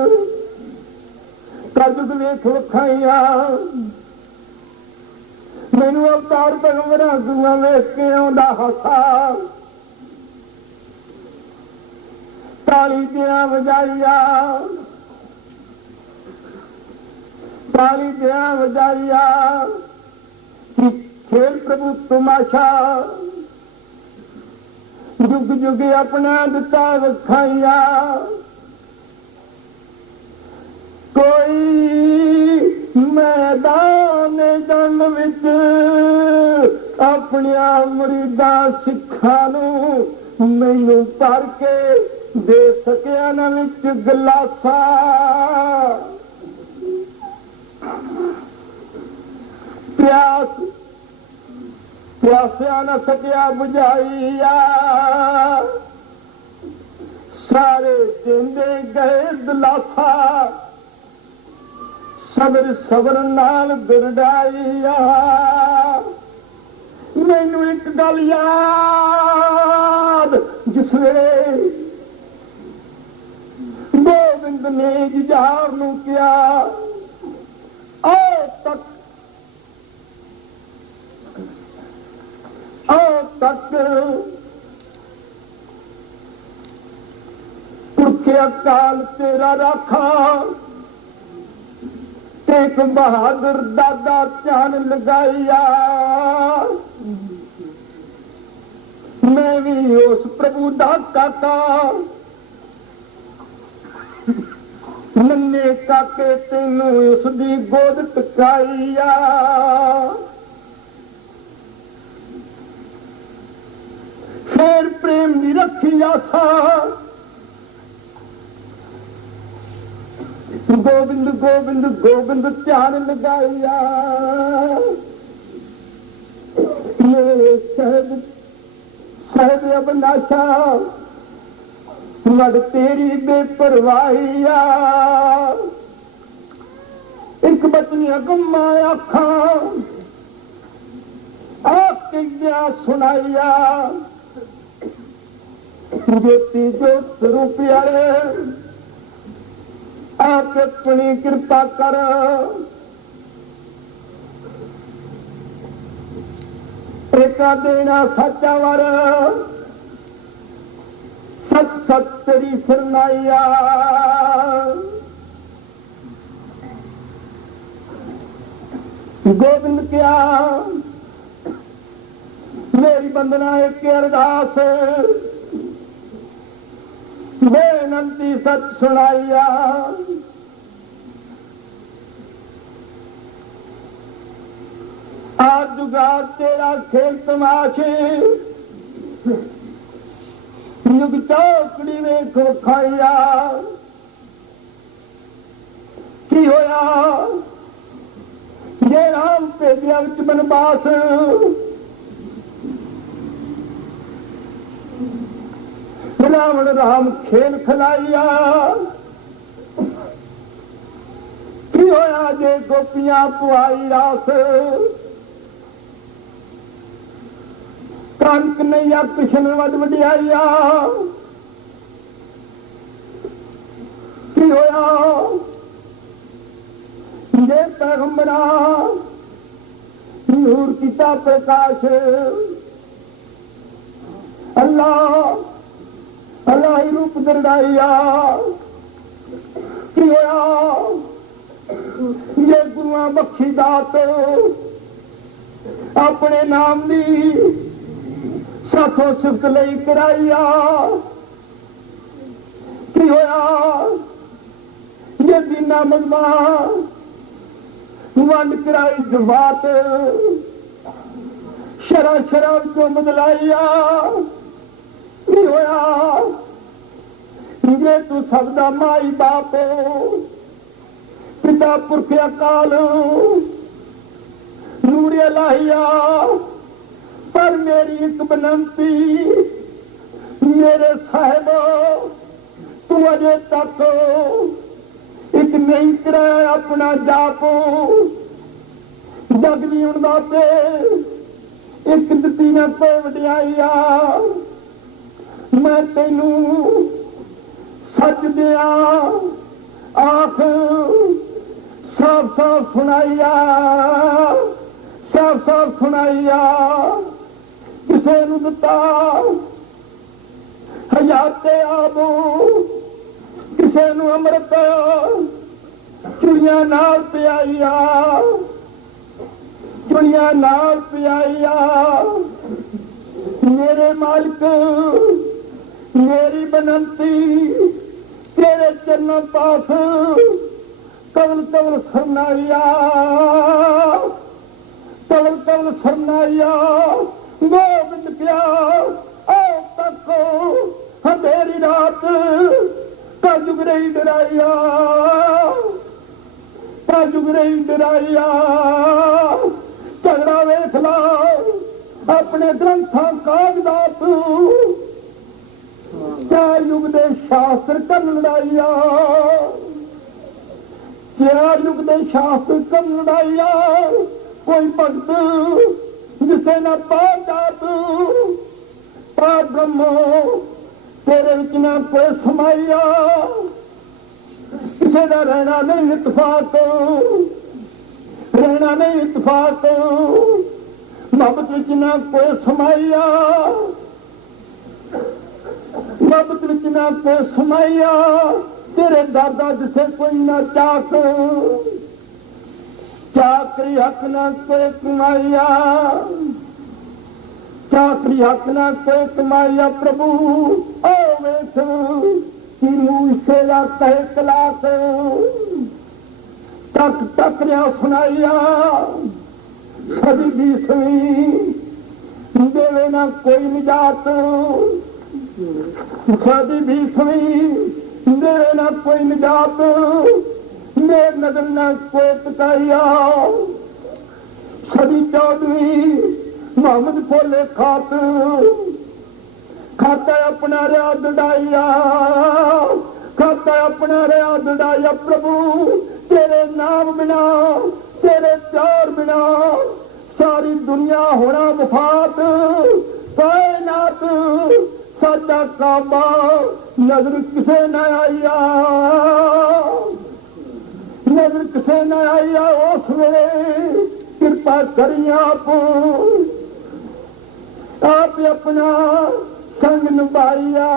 कलयुग वेख वखाइया मैनू अवतार पैगंबरां गुआ वेख के आउंदा हासा ताली दियां वजाइया ताली दियां वजाइया खेल प्रभु तमाशा जुग जुग अपना दिता वखाइया कोई मैदान जंग विच अपनिया मुरीदा सिखा नूं मैनू भर के दे सकिया न विच गलासा प्यास प्यासिया न सकिया बुझाइया सारे देंदे गए दिलासा सबर सबर नाल बिरडाइया मैनू एक गल याद जिस वेले गोबिंद ने जुझार नूं किया आओ तक अकाल तेरा राखा, एक बहादुर दादा ध्यान लगाया। मैं भी उस प्रभु दा काका, नन्हे काके तेनू उसदी गोद टकाइया। फिर प्रेम दी रखी आसा, गोविंद गोविंद गोविंद ध्यान लगाया। मेरे सहब सहब अबनाशा, मद तेरी बेपरवाहिया। एक बचनिया गम्मा आखा आपके गया सुनाइया। ज्योति ज्योत रूप प्यारे आप अपनी कृपा कर। एका देना सच्चा वर, सच सच तेरी फरमाइया। गोविंद क्या मेरी वंदना एक अरदास, बेनंती सच सुनाइया। आज जुगा तेरा खेल तमाशे, युग चौकड़ी वेखो खाइया। की होया जे राम भेजिया विच बनवास, रावण राम खेल खिलाइया। की होया जे गोपियां पुआई रास, कनक नैया कृष्ण वड वडियाइया। की होया जे पैगंबरा नूर किता प्रकाश, अल्लाह अल्लाह ही रूप दरड़ाइया। की होया ये गुरुआ बख्शी दात, अपने नाम दी साथों सिफत लई कराइया। की होया ये दीना मजमा वंड कराई जवात, शरा शरा चो बदलाइया। की होया जे तू सबदा माई बाप, पिता पुरख अकाल नूरे लाहिया। पर मेरी एक बनंती मेरे साहेब, तू अजे तक एक नहीं कराया अपना जाप। जग भी उड़दा पे एक दिती न पे वडियाइया। मैं तेनू सच दिया आख साफ साफ सुनाइया, साफ साफ सुनाइया। किसे नू दिता हयाते आबो, किसे नू अमृत चुड़िया नाल पियाइया, चुड़िया नाल पियाइया। मेरे मालिक मेरी बनंती तेरे चरणों पास कवल कवल सरनाइया, कवल कवल सरनाइया। गोविंद क्या आओ तक अंधेरी रात का जुग रही डराइया, का जुग रही डराइया। झगड़ा वेख ला अपने ग्रंथां कागजात, क्या युग दे शास्त्र कर लड़ाइया, क्या युग दे शास्त्र कर लड़ाइया। कोई भगत जिसे न पा जात, पा ब्रह्मो तेरे विच न कोई समाइया। किसे का रहना नहीं इतफाक, रहना नहीं इतफाक, मोहब्बत विच न कोई समाइया। मोहब्बत विच ना कोई समाइया, तेरे दादा जिसे कोई ना चाक, चाकरी हक ना कोई कमाइया, चाकरी हक ना कोई कमाइया। प्रभु ओ वेख कि मुंह से कहे तलाक, तक तक रहा सुनाइया। सदी 20वीं देवे ना कोई निजात, सदी 20वीं देवे ना कोई निजात, मेर नजर ना कोई टकाइया। सदी 14वीं मोहम्मद फोले खात, खाता अपना रहा दड़ाइया, खाता अपना रहा दड़ाइया। प्रभु तेरे नाम बिना, तेरे प्यार बिना सारी दुनिया होना वफात। कायनात साडा काबा नजर किसे न आईया, नजर किसे न आईया। उस वेले कृपा करी आप अपना संग निभाइया।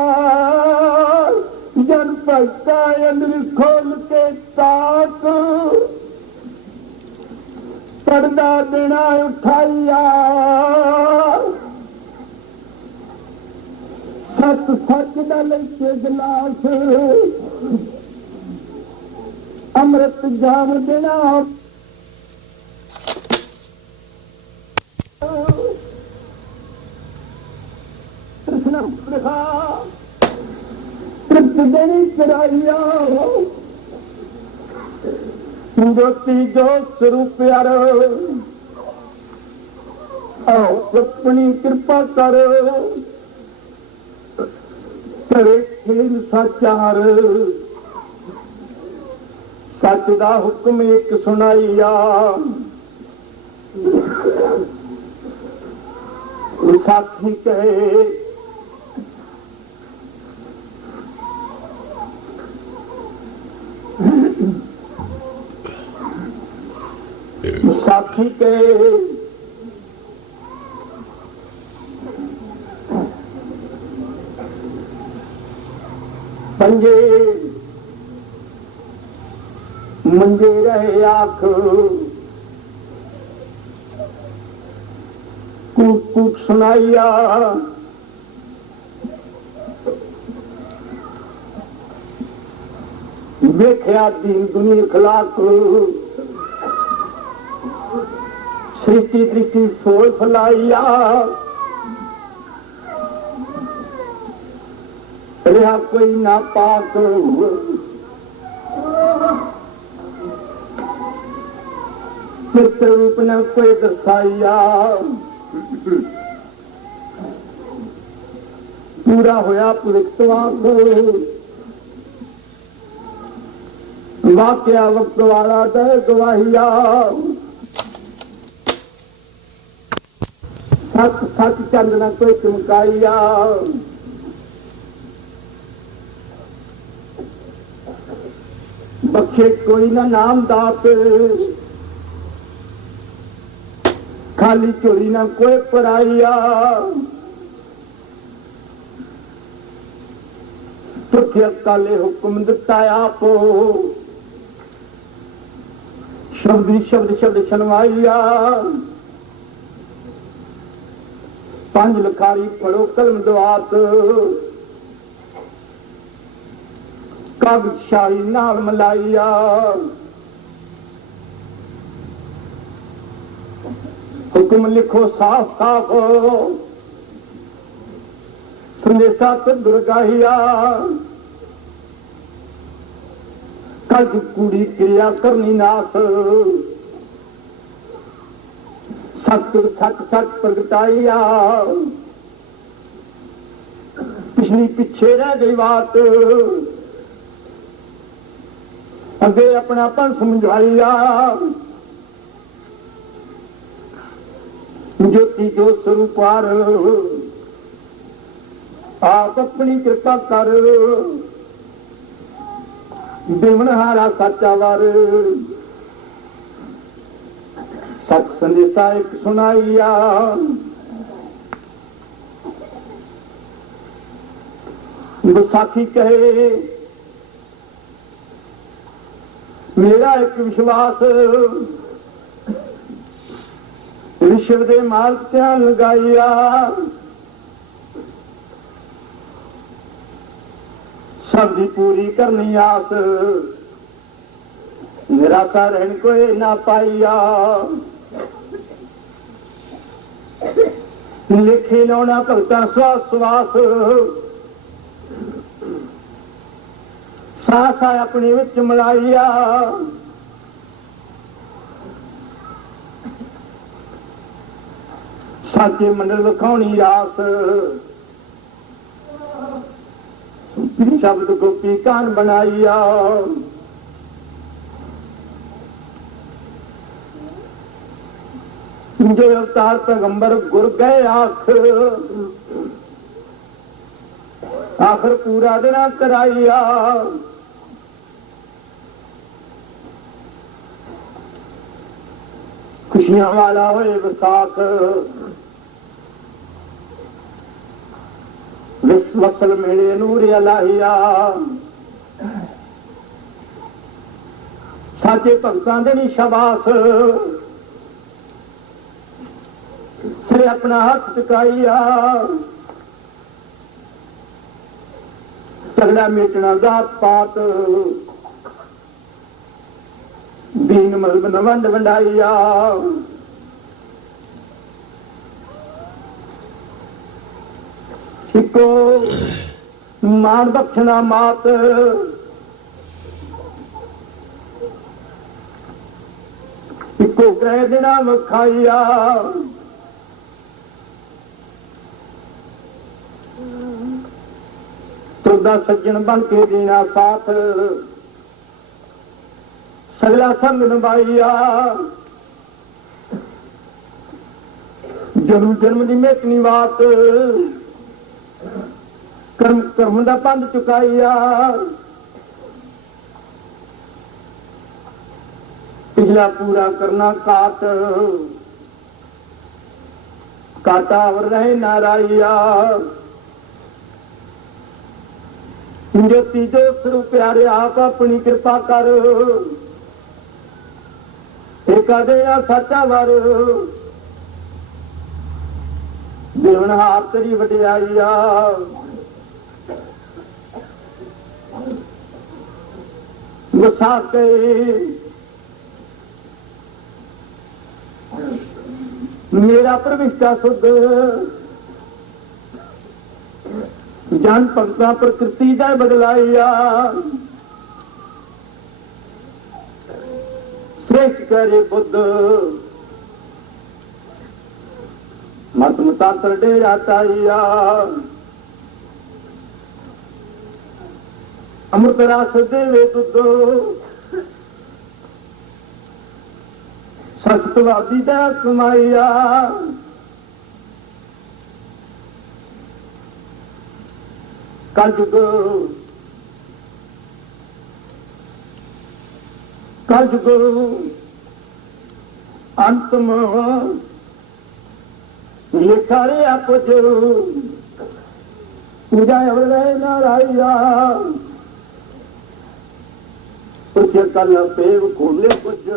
जन भगता अंदर खोल के ताक, पर्दा देना उठाइया। सच सच दल के गिलास, अमृत जाम देना। कृष्ण लिखा तृप्त देनी चराइया। ज्योति जो स्वरूप प्यार, आओ अपनी कृपा कर। करे खेल साचार, सच दा हुक्म एक सुनाइया। साथी कहे साथी के पंजे मंजे रहे आख, कूट कूट सुनाइया। देखिया दीन दुनिया खिलाफ, सृष्टि दृष्टि सोल फैलाइया। रहा कोई ना पाक, चित्र रूप ने कोई दर्शाइया। पूरा होया पुलिकवाक, वाकया वक्त वाला दे गवाहिया। सच सच चंद न कोई चमकाइया। बख्शे कोई ना नाम दात, खाली चोरी ना कोई पराइया। चुठिया काले हुक्म दिता आप, शब्द शब्द शब्द सुनवाइया। 5 लखारी पढ़ो कलम दवात, कागज शाही नाल मलाइया। हुक्म लिखो साफ साफ, संदेशा तो दुर्गाहिया। कल कूड़ी क्रिया करनी नाथ, सत सत सत प्रगटाइया। पिछली पिछे रह गई बात, अगे अपनापन समझाइया। ज्योति जो स्वरूपार, आप अपनी कृपा कर। देवनहारा साचा वार, सच संदेशा एक सुनाइया। विसाखी कहे मेरा एक विश्वास विश्व दे मालक ध्यान लगाइया सबकी पूरी करनी आस निराशा रहन कोई ना पाइया लिखी लाना भगता श्वास श्वास सास अपने विच मिलाइया साचे मंडल विखाउणी आस शब्द गोपी कान बनाइया जो अवतार पैगंबर गुर गए आखिर पूरा दिन कराइया खुशियां वाला होए विसाख वसल मेले नूर अलाहिया साचे भगतां दे नी शाबाश से अपना हाथ चुकाइया झगड़ा मिटना जात पात दीन मजहब वंड वंडाइया इको मान बख्शना मात इको ग्रह देना विखाइया तुदा सज्जन बन के देना साथ सगला संग निभाइया जरूर जन्म की मेटनी बात कर्म कर्म का पंध चुकाइया पिछला पूरा करना काट काटा और रहे नाराइया ज्योति जो स्वरूप प्यारे आप अपनी कृपा कर एक देना सच्चा वर देवन हाथ तेरी वडियाइया विसाखे मेरा प्रविष्टा शुद्ध जान भगता प्रकृति का बदलाइया श्रेष्ठ करे बुद्ध मत मुतातर डेरा ताइया अमृत रास देवे दुद्ध सतवादी दा कमाइया कलयुग अंतम लिखा रे आप पूजा नाराया कुछ कल पेव खोले कुछ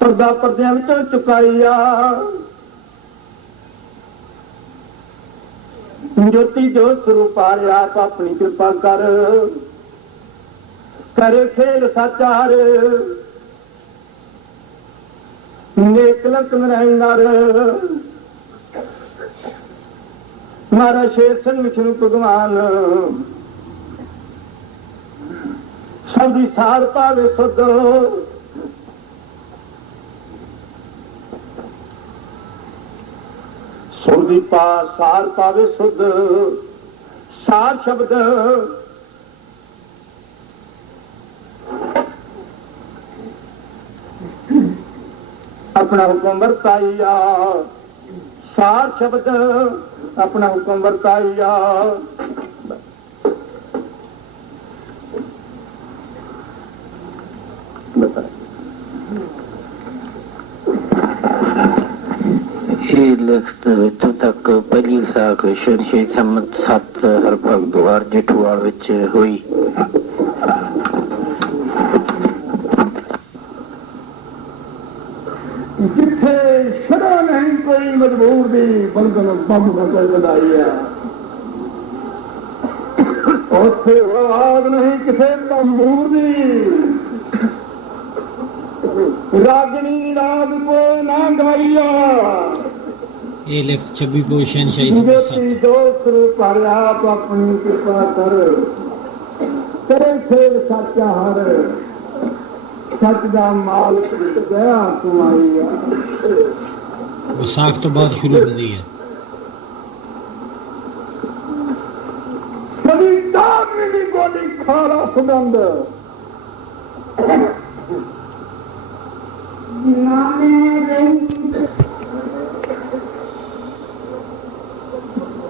पर्दा पर्दे चुकाइया ज्योति जो स्वरूप आप अपनी कृपा कर करे खेल साचार नेक लखन रहंगार मारा शेर सन विष्णु भगवान सबकी सार पावे सुध सुरदी पा सार पावे सुध सार शब्द अपना हुक्म वर्ताइया सार शब्द अपना हुक्म वर्ताइया हे ਲਿਖਤ ਇੱਥੋਂ ਤੱਕ ਪਹਿਲੀ ਵਿਸਾਖ ਛੇ ਸੰਮਤ 7 ਹਰਭਗਵਾਰ ਜੇਠੂਵਾਲ ਵਿੱਚ ਹੋਈ। ਜਿੱਥੇ ਛੜਾ ਨਹੀਂ ਕੋਈ ਮਜਬੂਰ ਦੀ ਬੰਦਨ ਬੰਬ ਫਸਲ ਵਧਾਈ ਆ, ਉੱਥੇ ਆਵਾਜ਼ ਨਹੀਂ ਕਿਸੇ ਤੰਬੂਰ ਦੀ, ਰਾਗਣੀ ਰਾਗ ਕੋ ਨਾ ਗਵਾਈਆ। ਇਹ ਲਿਖਤ 26 ਪੋਹ ਸ਼ਹਿਨਸ਼ਾਹੀ ਸੰਮਤ 7। ਦੋਸਤ ਪਰ ਆਪ ਆਪਣੀ ਕਿਰਪਾ ਕਰ, ਤੇਰੇ ਖੇਲ ਸਾਚਾ ਹਰ, ਸੱਚ ਦਾ ਮਾਲਕ ਦਇਆ ਤੁਮਾਰੀ ਆ। ਵਿਸਾਖ ਤੋਂ ਬਾਅਦ ਸ਼ੁਰੂ ਹੁੰਦੀ ਹੈ। ਕਦੀ ਦਾਗਨੀ ਦੀ ਗੋਲੀ ਖਾਲਾ ਸੁਗੰਧ,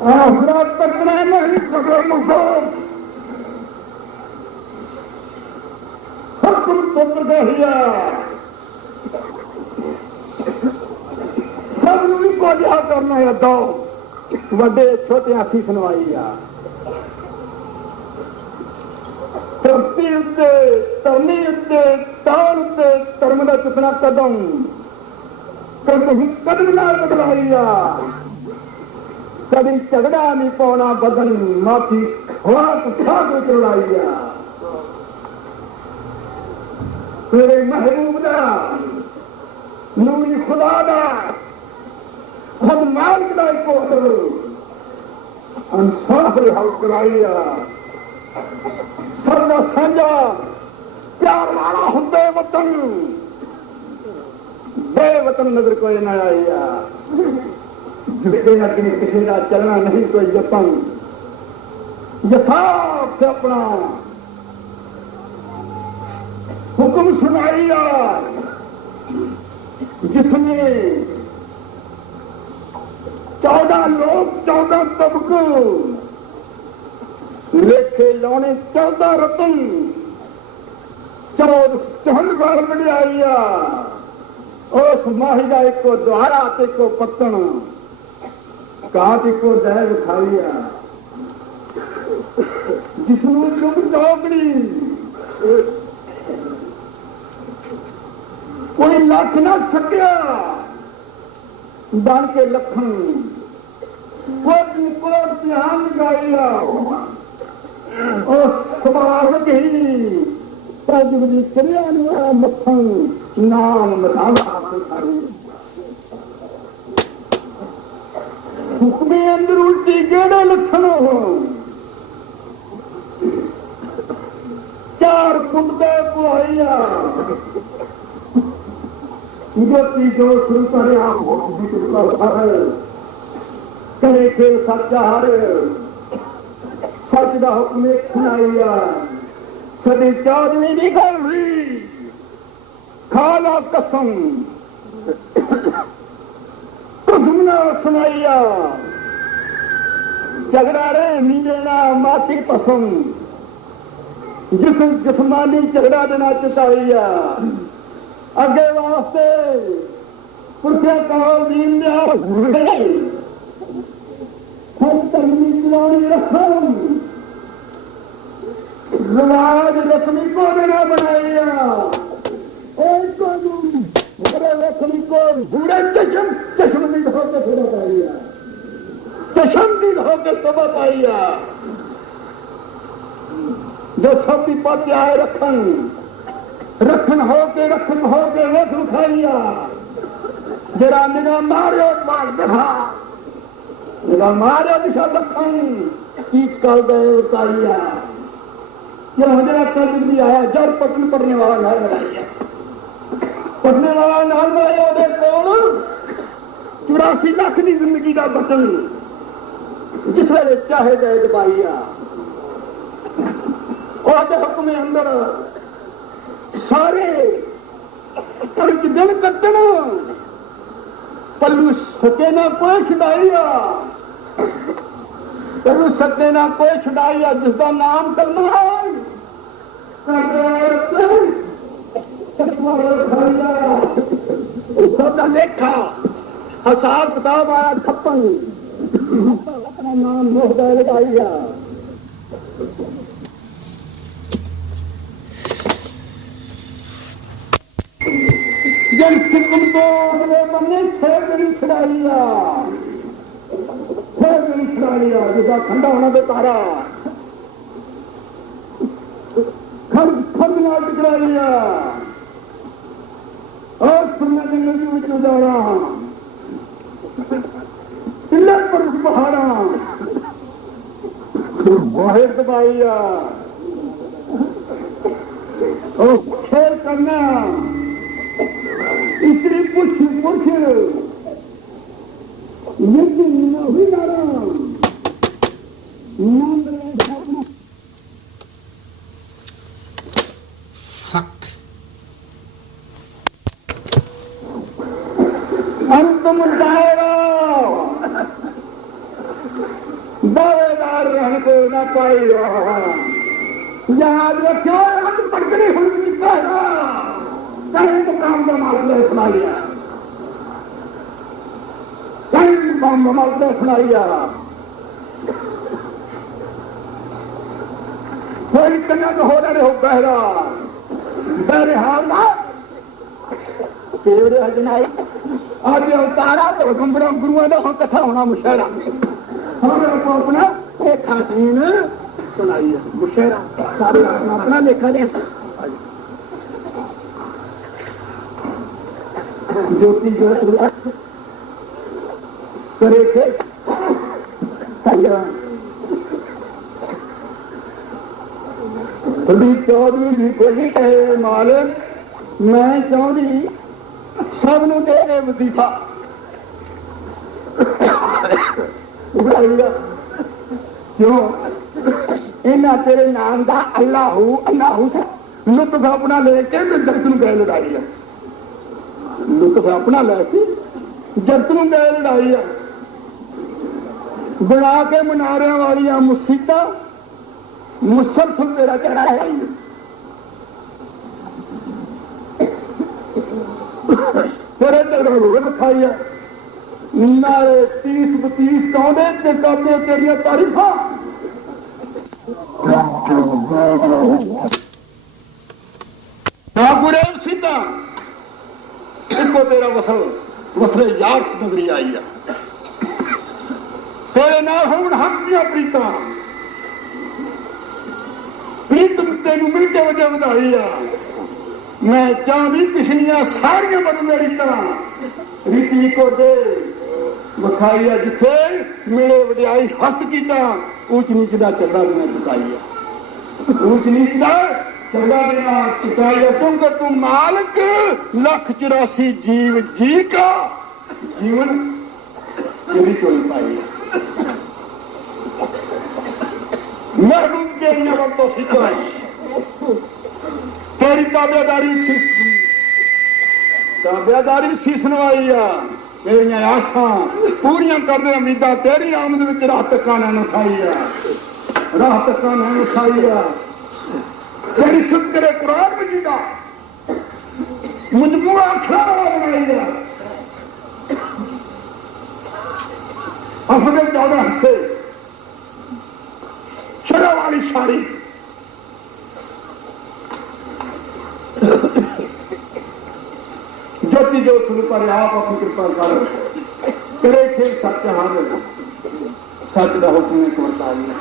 ਆਖਰਾ ਤੱਕਣਾ ਨਹੀਂ ਕਬਰ ਮੁਸੋਰ, ਹਕਮ ਪੁੱਤਰ ਦਹਿਆ ਸਭ ਨੂੰ ਇੱਕੋ ਜਿਹਾ ਕਰਨਾ ਹੈ। ਦੋ ਵੱਡੇ ਛੋਟਿਆਂ ਸੀ ਸੁਣਵਾਈ ਆ। ਧਰਤੀ ਉੱਤੇ ਧਰਨੀ ਉੱਤੇ ਤਾਲ ਉੱਤੇ ਧਰਮ ਦਾ ਚੁੱਕਣਾ ਕਦਮ, ਕਦੀ ਕਦਮ ਨਾਲ ਬਦਲਾਈ ਆ। ਕਦੀ ਝਗੜਾ ਨਹੀਂ ਪਾਉਣਾ ਬਦਨ, ਮਾਫੀ ਖਵਾਕ ਖਾਕ ਚਲਾਈ ਆ। ਤੇਰੇ ਮਹਿਬੂਬ ਦਾ ਨੂਰੀ ਖੁਦਾ ਦਾ ਖੁਦ ਮਾਲਕ ਦਾ ਕੋਤਰ ਅਨਸਾਰ ਹੱਕ ਕਰਾਈ ਆ। ਸਰਦਾ ਸਾਂਝਾ ਪਿਆਰ ਵਾਲਾ ਹੁੰਦੇ ਵਤਨ, ਬੇਵਤਨ ਨਜ਼ਰ ਕੋਈ ਨਾ ਆਈ ਆ। ਜਿਹੜੇ ਅੱਗੇ ਕਿਸੇ ਦਾ ਚੱਲਣਾ ਨਹੀਂ ਕੋਈ ਯਤਨ, ਯਥਾਰਥ ਆਪਣਾ ਹੁਕਮ ਸੁਣਾਈ ਆ। जिसने 14 लोग 14 तबक लेखे लाने 14 रतन, 14 बार बढ़ियाई आ। उस माही का एक द्वारा ते को पत्तन, काट को दह खाई आ। जिसनों चुप चौकड़ी कोई लख ना सकिया बन के लखन, कोट ध्यान गाइया सवाल गई तजबरी करिया मथन नाम हुक्मे अंदर उल्टी गेड़े लखन, 4 कुंडे पुआइया। ज्योति जो शुरू करे करे खेल सच्चा हर, सच का हुक्म सुनाई आ। सदी चादवी निकल रही खाला कसम, तुमने सुनाई आ। झगड़ा रे नहीं लेना माती पसंद, जिसमानी झगड़ा देना चुकाई आ। अगे वास्ते पुरखिया कहो दीन हर धर्मी चलानी रखम, रिवाज रखनी को देना बनाइया। रखनी को बूढ़े चशम चश्मदीद होकर सूरत आइया, चशमदीद होकर सबक आइया। जो सब भी पाते आए रखन हो के वेख उठाइया। जरा निगाह मारियो मार दिखा, निगाह मारियो दिशा लखन कीच कर गए उतारिया। जरा कल भी आया जड़ पटन पड़ने वाला नाल बनाइया, पटने वाला नाल बनाया। उहदे कोल 84 लाख की जिंदगी का बटन, जिस वेले चाहे गए दबाइया। और हुक्म अंदर सारे कर्ज दिल कटन, पलू सके ना कोई छुड़ाइया, पलू सके ना कोई छुड़ाइया। जिसका नाम करना है उसका लेखा हिसाब किताब आया छप्पन, अपना नाम मोहदा लगाइया। जन सिक्किम को अगले बने छेगड़ी खिलाड़िया, छेगड़ी खिलाड़िया जिसका ठंडा होना बेकारा खर्च ना टकराइया और सुनने जिंदगी में गुजारा टिल्ले पर पहाड़ा बाहर दबाइया और खेल करना इतनी पुछ पुछ यज्ञ हुई नारा नाम हक अंतम दायरा दावेदार रहने को न पाएगा। याद रखो अंत पकड़ी हुई कहीं तो काम का मामला सुना लिया, कहीं तो काम का मामला सुना लिया। कोई कन्या तो हो रहे हो बहरा बहरे हाल ना तेरे हजनाई आज उतारा तो गुमरा गुरुआ का कथा होना मुशहरा हमें को अपना एक हसीन सुनाइए मुशहरा सारे अपना लेखा दे ज्योति करे थे चौधरी जी कोई कहे मालिक मैं चौधरी सब नूं दे दे वजीफा क्यों इन्हें तेरे नाम का अल्लाहू अल्लाहू लुत्फ अपना लेके जगत नूं गए लड़ाई है, लुत्फ अपना लैके जगत नूं गए लड़ाई है। बना के मनारियां वालियां मुसीबतां मुसलसल मेरा चढ़ा है। तेरे तगड़ा खाई है नारे 30-32 कौंदे ते काबे तेरिया तारीफा गुरेव सीधा इको तेरा वसल वसले यार से नजरी आई है। तेरे नाल होण हक दियां प्रीतां प्रीत तेनू मिलके वजह वधाई आ। मैं चाहती पिछलियां सारियां बन मेरी तरह रीति को दे विखाई है। जिथे मिले वड्याई हस्त किया ऊंच नीच का चंगा देना चुकाई है, ऊंच नीच का चंगा देना चुकाई है। क्योंकि तुम मालिक 184 जीव जी का जीवन तेरी चोरी पाई है। महबूब तेरिया वक्तों फिक्र तेरी ताबेदारी शीश नवाई आ। तेरिया आशा पूरियां कर दे उम्मीदां तेरी आमद विच राह तक्का ना खाई आ, राह तक्का ना खाई आ। तेरी सुध तेरे कुरान में जीदा मजबूरा खड़ा बनाई आ। अपने 14 हिस्से चढ़ा वाली साड़ी ज्योति जो शुरू पर आप अपनी कृपा कर करे थे सत्य हार सच का हुक्म को बताइए।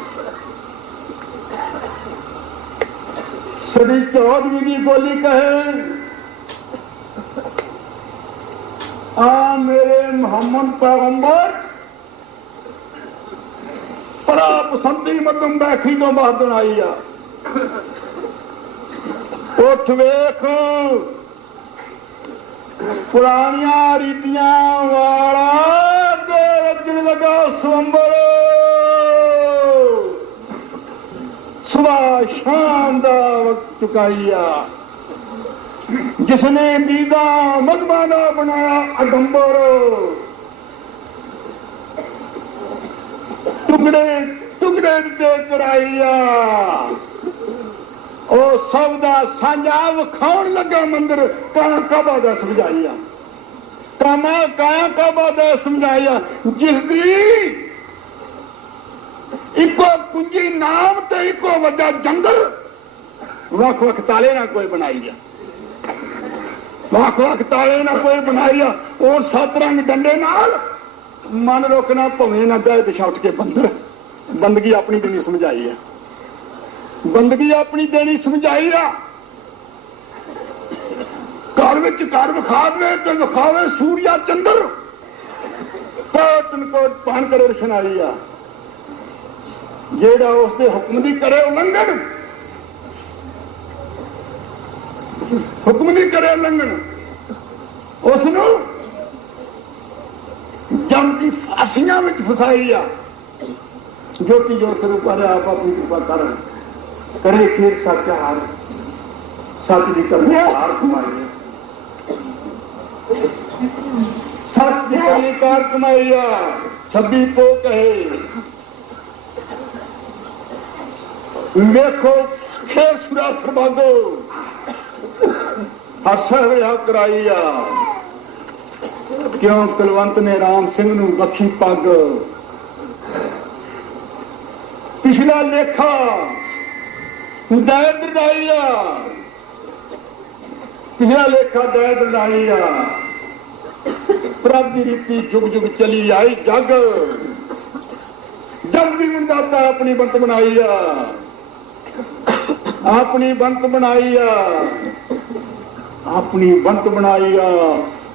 सदी चौधरी की बोली कहे आ मेरे मोहम्मद पैगंबर परा पसंदी मदम बैठी तो बहादुर आई आ। उठ वेख पुरानिया रीतियां वाला रजन लगा स्वंबर सुबह शाम का वक्त चुकाइया। जिसने दीदा मजमाना बनाया अडंबर टुकड़े टुकड़े ते कराइया। ਉਹ ਸਭ ਦਾ ਸਾਂਝਾ ਵਿਖਾਉਣ ਲੱਗਾ ਮੰਦਰ ਕਾਬਾ ਦਾ ਸਜਾਈਆ। कामा काया का बात समझाया जिसदी इको कुंजी नाम ते इको वड्डा जंगल वख वख ताले ना कोई बनाई जा वख वख ताले ना कोई बनाई जा और 7 रंग डंडे नाल मन रोकना भवे ना दे दिशा उठ के बंदर बंदगी अपनी देनी समझाई है बंदगी अपनी देनी समझाई है घर विच घर विखावे ते विखावे सूर्या चंद्र कोट कोट पान करे रोशनाई आ जेड़ा उसके हुक्म की करे उल्लंघन हुक्म की करे उल्लंघन उसनू जम की फांसियां में फसाई आ ज्योति जो स्वरूप आप अपनी कृपा कर करे फिर सच हार सच की करनी हार कमाई सच की करनी कार कमाई आ 26 को कहे देखो खेर सुरा सरबागो हर्षा कराई आ क्यों कुलवंत ने राम सिंह नू बखी पग पिछला लेखा दैद लाई आ पिछला लेखा दैद लाई आ प्रभ की रीति जुग जुग चली आई जग जग भी दाता अपनी बंत बनाई आ अपनी बंत बनाई आ अपनी बंत बनाई आ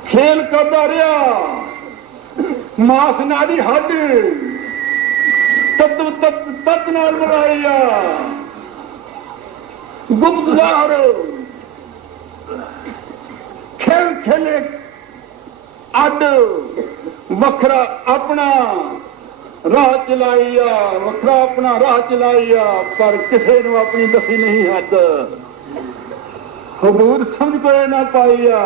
खेल करता रहा मास नाड़ी हड तत्व तत्व नाल बनाई आ गुप्तगार खेल खेले अड वखरा अपना राह चलाई आ वखरा अपना राह चलाई आ पर किसी ने अपनी दसी नहीं हद हजूर समझ कोई ना पाई आ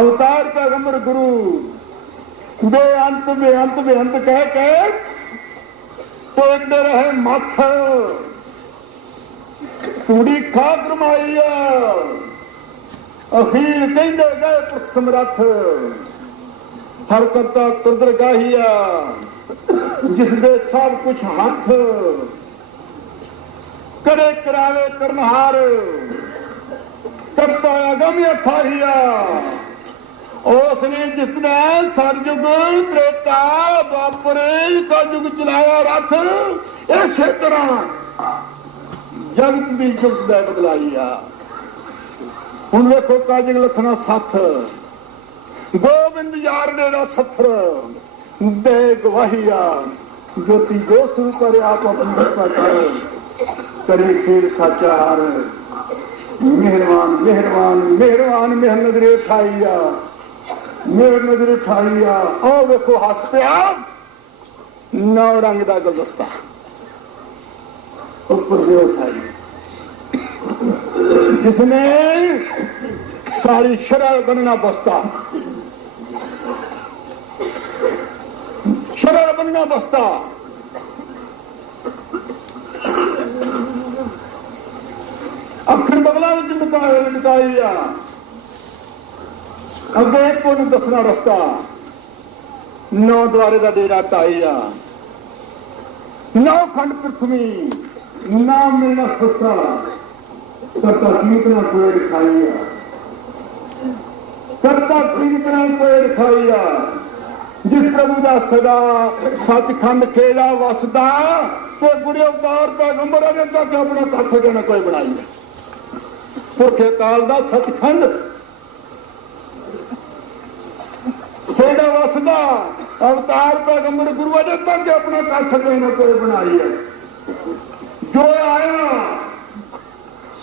अवतार पैगंबर गुरु बेअंत बेअंत बेअंत कह के टोकते रहे मथ तूड़ी खाक रमाई आ अखीर कहते गए पुरख समरथ हर करता कुदरगाहिया जिसदे सब कुछ हाथ करे करावे करनहार करता अगम अथाहिया उसने जिसने सरयुग त्रेता वापरे का युग चलाया रथ इसे तरह जगत की जुग बदलाई आ हुण देखो काजिंग लखना सथ गोबिंद यार डेरा सफर दे गवाहिया ज्योति जो शुरू करे आप अपनी कृपा करे फिर साचा हार मेहरबान मेहरबान मेहरबान मेहर नजरे उठाइया मेहर नजर उठाइया ओ देखो हस पिया 9 रंग का गुलदस्ता ऊपर से उठाई जिसने सारी शराब बनना बस्ता शराब बनना बस्ता अखर बगला मिटाई अगे एक को दसना रस्ता 9 द्वारे का डेरा टाई 9 खंड पृथ्वी नाम मिलना सस्ता करता कीर्तना पेड़ खाइया करता कीर्तना पेड़ खाइया जिस प्रभु का सदा सचखंड खेड़ा वसदा तो गुरु अवतार पैगंबर अजे तक अपना कर सके ना कोई बनाई पुरखे काल का सचखंड खेड़ा वसदा अवतार पैगंबर गुरु अजे तक अपना कर सके ना कोई बनाई है जो आया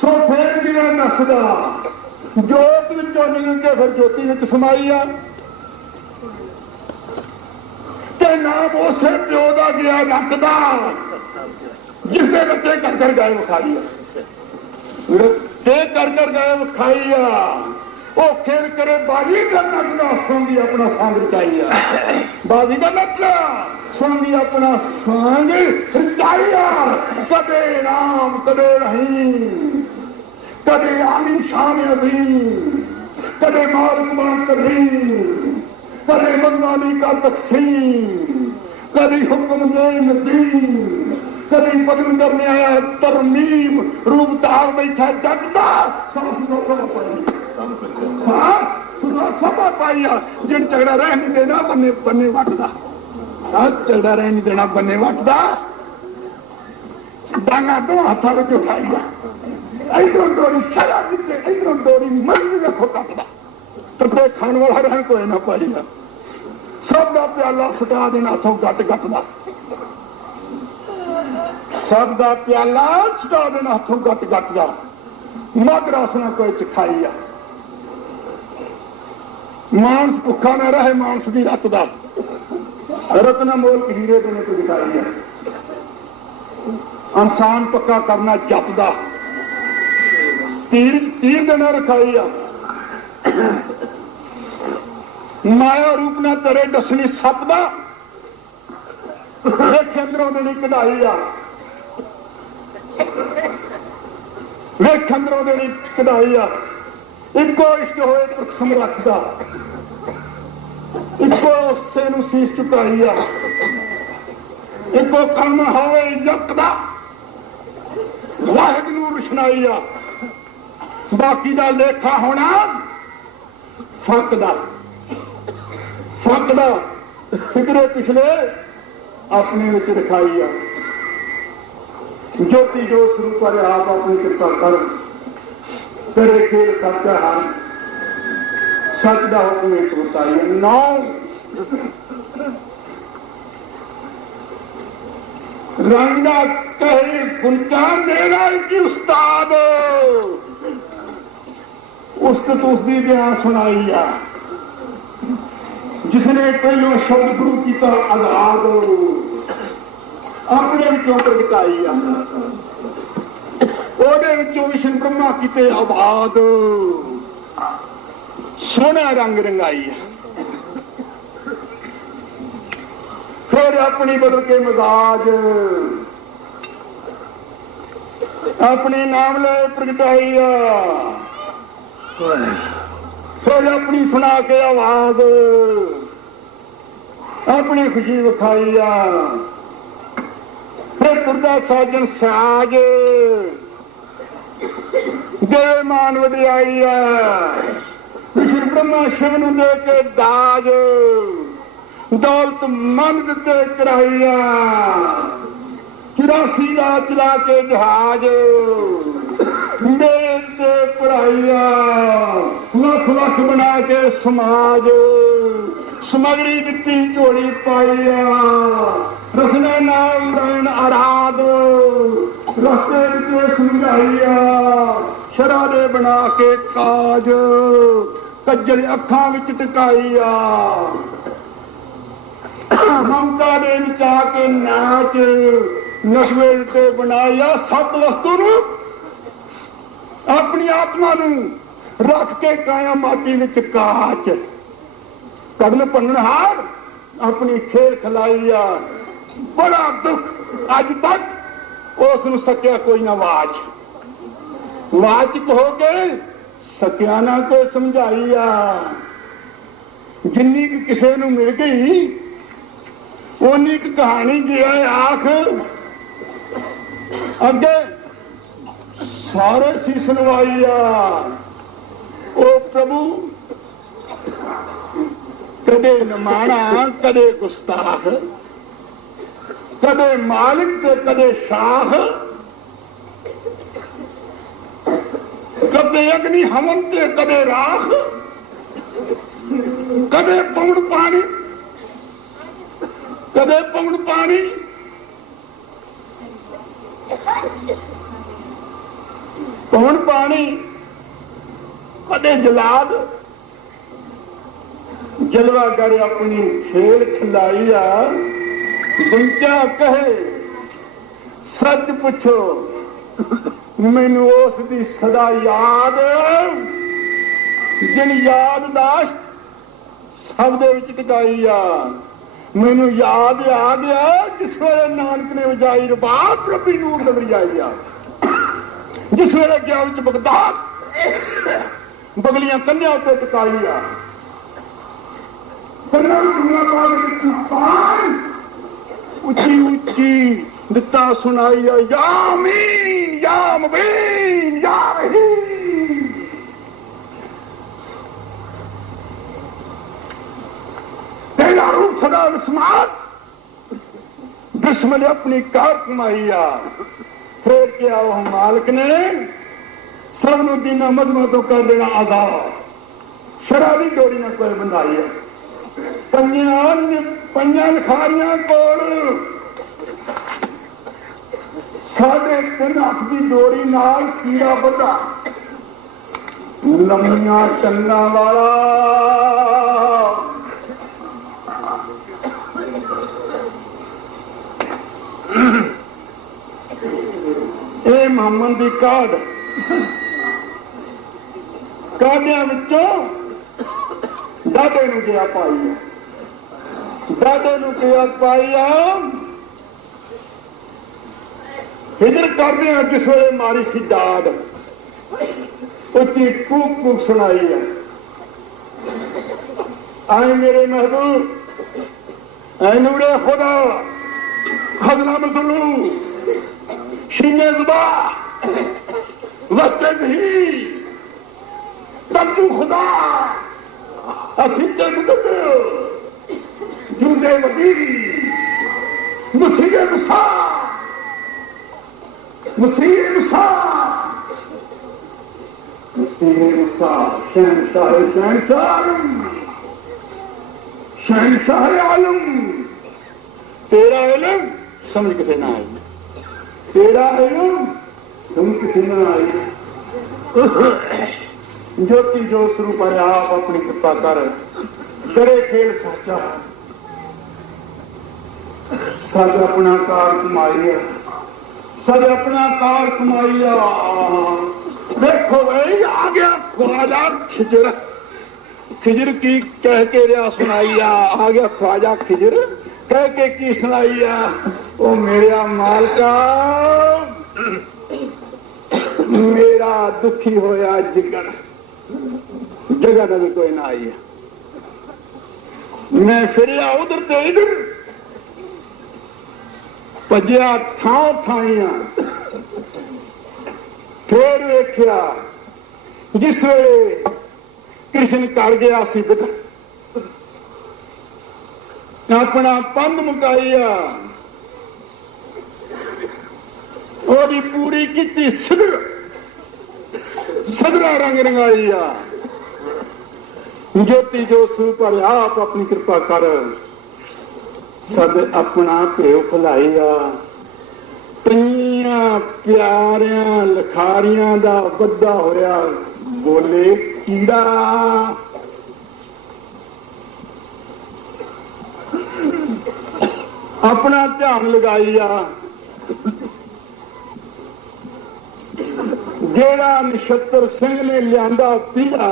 सो फेर गया नसदा जोत विचों निकल के फिर ज्योति विच समाई आ नाम उसे प्यो का गया रखदा जिसने रचे कर कर गए विखाई रचे कर कर गए विखाई वो खेल करे बाजी का नचना सोंगी अपना सांग रचाइया बाजी का नचना सोंगी अपना सांग रचाइया कदे राम कदे रहीम कदे आमी शान अजीम कदे मालिक बन करीम, कदे मनमानी का तकसीम, कभी हुक्म दे नजीम, कभी बदल करने आया तरमीम, रूप तार बैठा जगदा सभा पाइया जिन झगड़ा रह नहीं देना बन्ने बन्ने वटदा, झगड़ा रह नहीं देना बन्ने वटदा, डांगा दो हाथों में उठाइया, इधरों डोरी शरा दिते, इधरों डोरी मंजिल रखो कटदा, तो कोई खान वाला रह कोई ना पाइया, सब का प्याला फटा देना हाथों गट गटदा, सब का प्याला छुटा देना हाथों गट गटदा, मग रासना कोई चखाइया, मानस भुखा न रहे मानस की रत का, रत्न मोल हीरे देने को दिखाई है, इंसान पक्का करना जत का, तीर तीर देना रखाई है, माया रूप न तेरे दसनी सप का, वेख अंदरों देनी कढ़ाई आ, वेख अंदरों देनी कढ़ाई आ, इको इष्ट होए पुरख समरथ दा, इको उसे नूं सीस झुकाई आ, इको कलमा होवे इज्जत दा, वाहिद नूं रुशनाई आ, बाकी दा लेखा होना फक दा, फक दा फिक्रे पिछले अपने विच रखाई आ, ज्योति जो शुरू करे आप अपनी कृपा कर, तेरे खेल सच्चा है, सच का हुक्म एक बताइए नौ रंगा कहे गुलचा मेरा की उस्ताद, उसको तो उसकी बयान सुनाई आ, जिसने पहलो शब्द गुरु की तरह आजाद अपने विचों प्रगटाई आ, ਉਹਦੇ ਵਿੱਚੋਂ ਵਿਸ਼ਨ ਬ੍ਰਹਮਾ ਕਿਤੇ ਆਬਾਦ, ਸੋਹਣਾ ਰੰਗ ਰੰਗਾਈ ਹੈ, ਫਿਰ ਆਪਣੀ ਬਦਲ ਕੇ ਮਜ਼ਾਜ, ਆਪਣੇ ਨਾਮ ਲੈ ਪ੍ਰਗਟਾਈ ਆ, ਫਿਰ ਆਪਣੀ ਸੁਣਾ ਕੇ ਆਵਾਜ਼, ਆਪਣੀ ਖੁਸ਼ੀ ਵਿਖਾਈ ਆ, ਫਿਰ ਤੁਰਦਾ ਸਾਜਨ ਸਾਜ, देवे मान वडियाई है, विष्णु ब्रह्मा शिव नूं दे के दाज, दौलत मन दिते कराई, 84 दा चला के जहाज, मेज ते पढ़ाई, लख लख बना के समाज, समगरी दिती झोली पाई, रसने नाल रैन आराध, रस्ते विच समझाई, शरा दे बना के काज, कज्जल अखां विच टकाई, ममता दे नचा के नाच, नशे ते बनाया, सत वस्तु नूं अपनी आत्मा नूं रख के काया माटी विच काच, कदम भंनहार अपनी खेल खिलाई, बड़ा दुख अज तक उस नूं सकिया कोई ना वाच, वाचक हो के सकिया ना कोई समझाई, जिन्नी किसी नूं मिल गई उन्नी कहानी गया आख, अगे सारे सी सुनवाई, ओ प्रभु कदे नमाणा कदे गुस्ताख, कदे मालिक ते कदे शाह, कदे अग्नि हवन ते कदे राख, कदे पौड़ पानी, कदे पौड़ पानी, पौड़ पानी, कदे जलाद, जलवा कर अपनी खेल खिलाई, गुंजा कहे सच पुछो मैनू उस दी सदा याद, जिन याददाश्त शब्द विच टिकाई, मैनू याद आ गया जिस वेले नानक ने वजाई रबाब, रबी नूर नगरी आई, जिस वेले गया विच बगदाद बगलियां कन्या उत्ते टकाई आ उची उची दिता सुनाई आ या मीन या मुबीन या रहीम। तेरा रूप सदा विस्मात बिस्मिल अपनी कार कमाई आ। फिर क्या वह मालिक ने सबनू दीना मजमा तो कर देना आजाद। शराबी डोरी ने कोई बंधाई है पंजां लिखारियां कोल साढ़े 3 हथ की डोरी नाल कीड़ा बधा लम्मियां टंगा वाला ए मोहम्मद दी काढ़ काढ़ियां विचों दादे नूं गया पाई दादे नूं गया पाई हिजर करदे आ जिस वेले मारी सी दाद उच्ची कूक कूक सुनाई है आए मेरे महबूब ऐ नूरे खुदा हजरा मजलू शीने जुबा वस्ते ही तब्जू खुदा असीते मुदद जूदे वदी मुसीबे मुसा मुसीबे मुसा मुसीबे मुसा शहंशाह शहंशाह आलम शहंशाह आलम। तेरा इल्म समझ किसे ना आई तेरा इल्म समझ किसे ना आई। ज्योति जोत रूप पर आप अपनी कृपा कर करे खेल साचा सद अपना कार कमाइया सद अपना कार कमाइया। देखो भाई आ गया ख्वाजा खिजर खिजर की कह के रिया सुनाइया आ गया ख्वाजा खिजर कह के की सुनाइया ओ मेरा मालका मेरा दुखी होया जिगर जगह का भी कोई ना आई है मैं फिर उधर ते इधर भजया थां थाइया फिर वेख्या जिस वेले कृष्ण कर गया सी अपना पंध मुकाइया ओदी पूरी की सिदर सदरा रंग रंगाइया ज्योति जो सू पर आप अपनी कृपा कर सद अपना भेव फैलाइया कईयां प्यारियां लखारियां दा बद्दा होया बोले कीड़ा अपना ध्यान लगाइया जेड़ा नक्षत्र सिंह ने लियांदा पीड़ा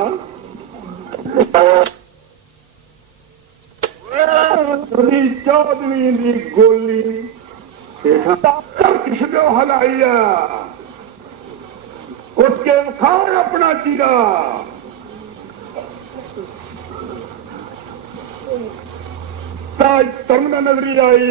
14वीं दी गोली किसने हलाइया उठ के खाओ अपना चीरा ताज तरमना नजरी आई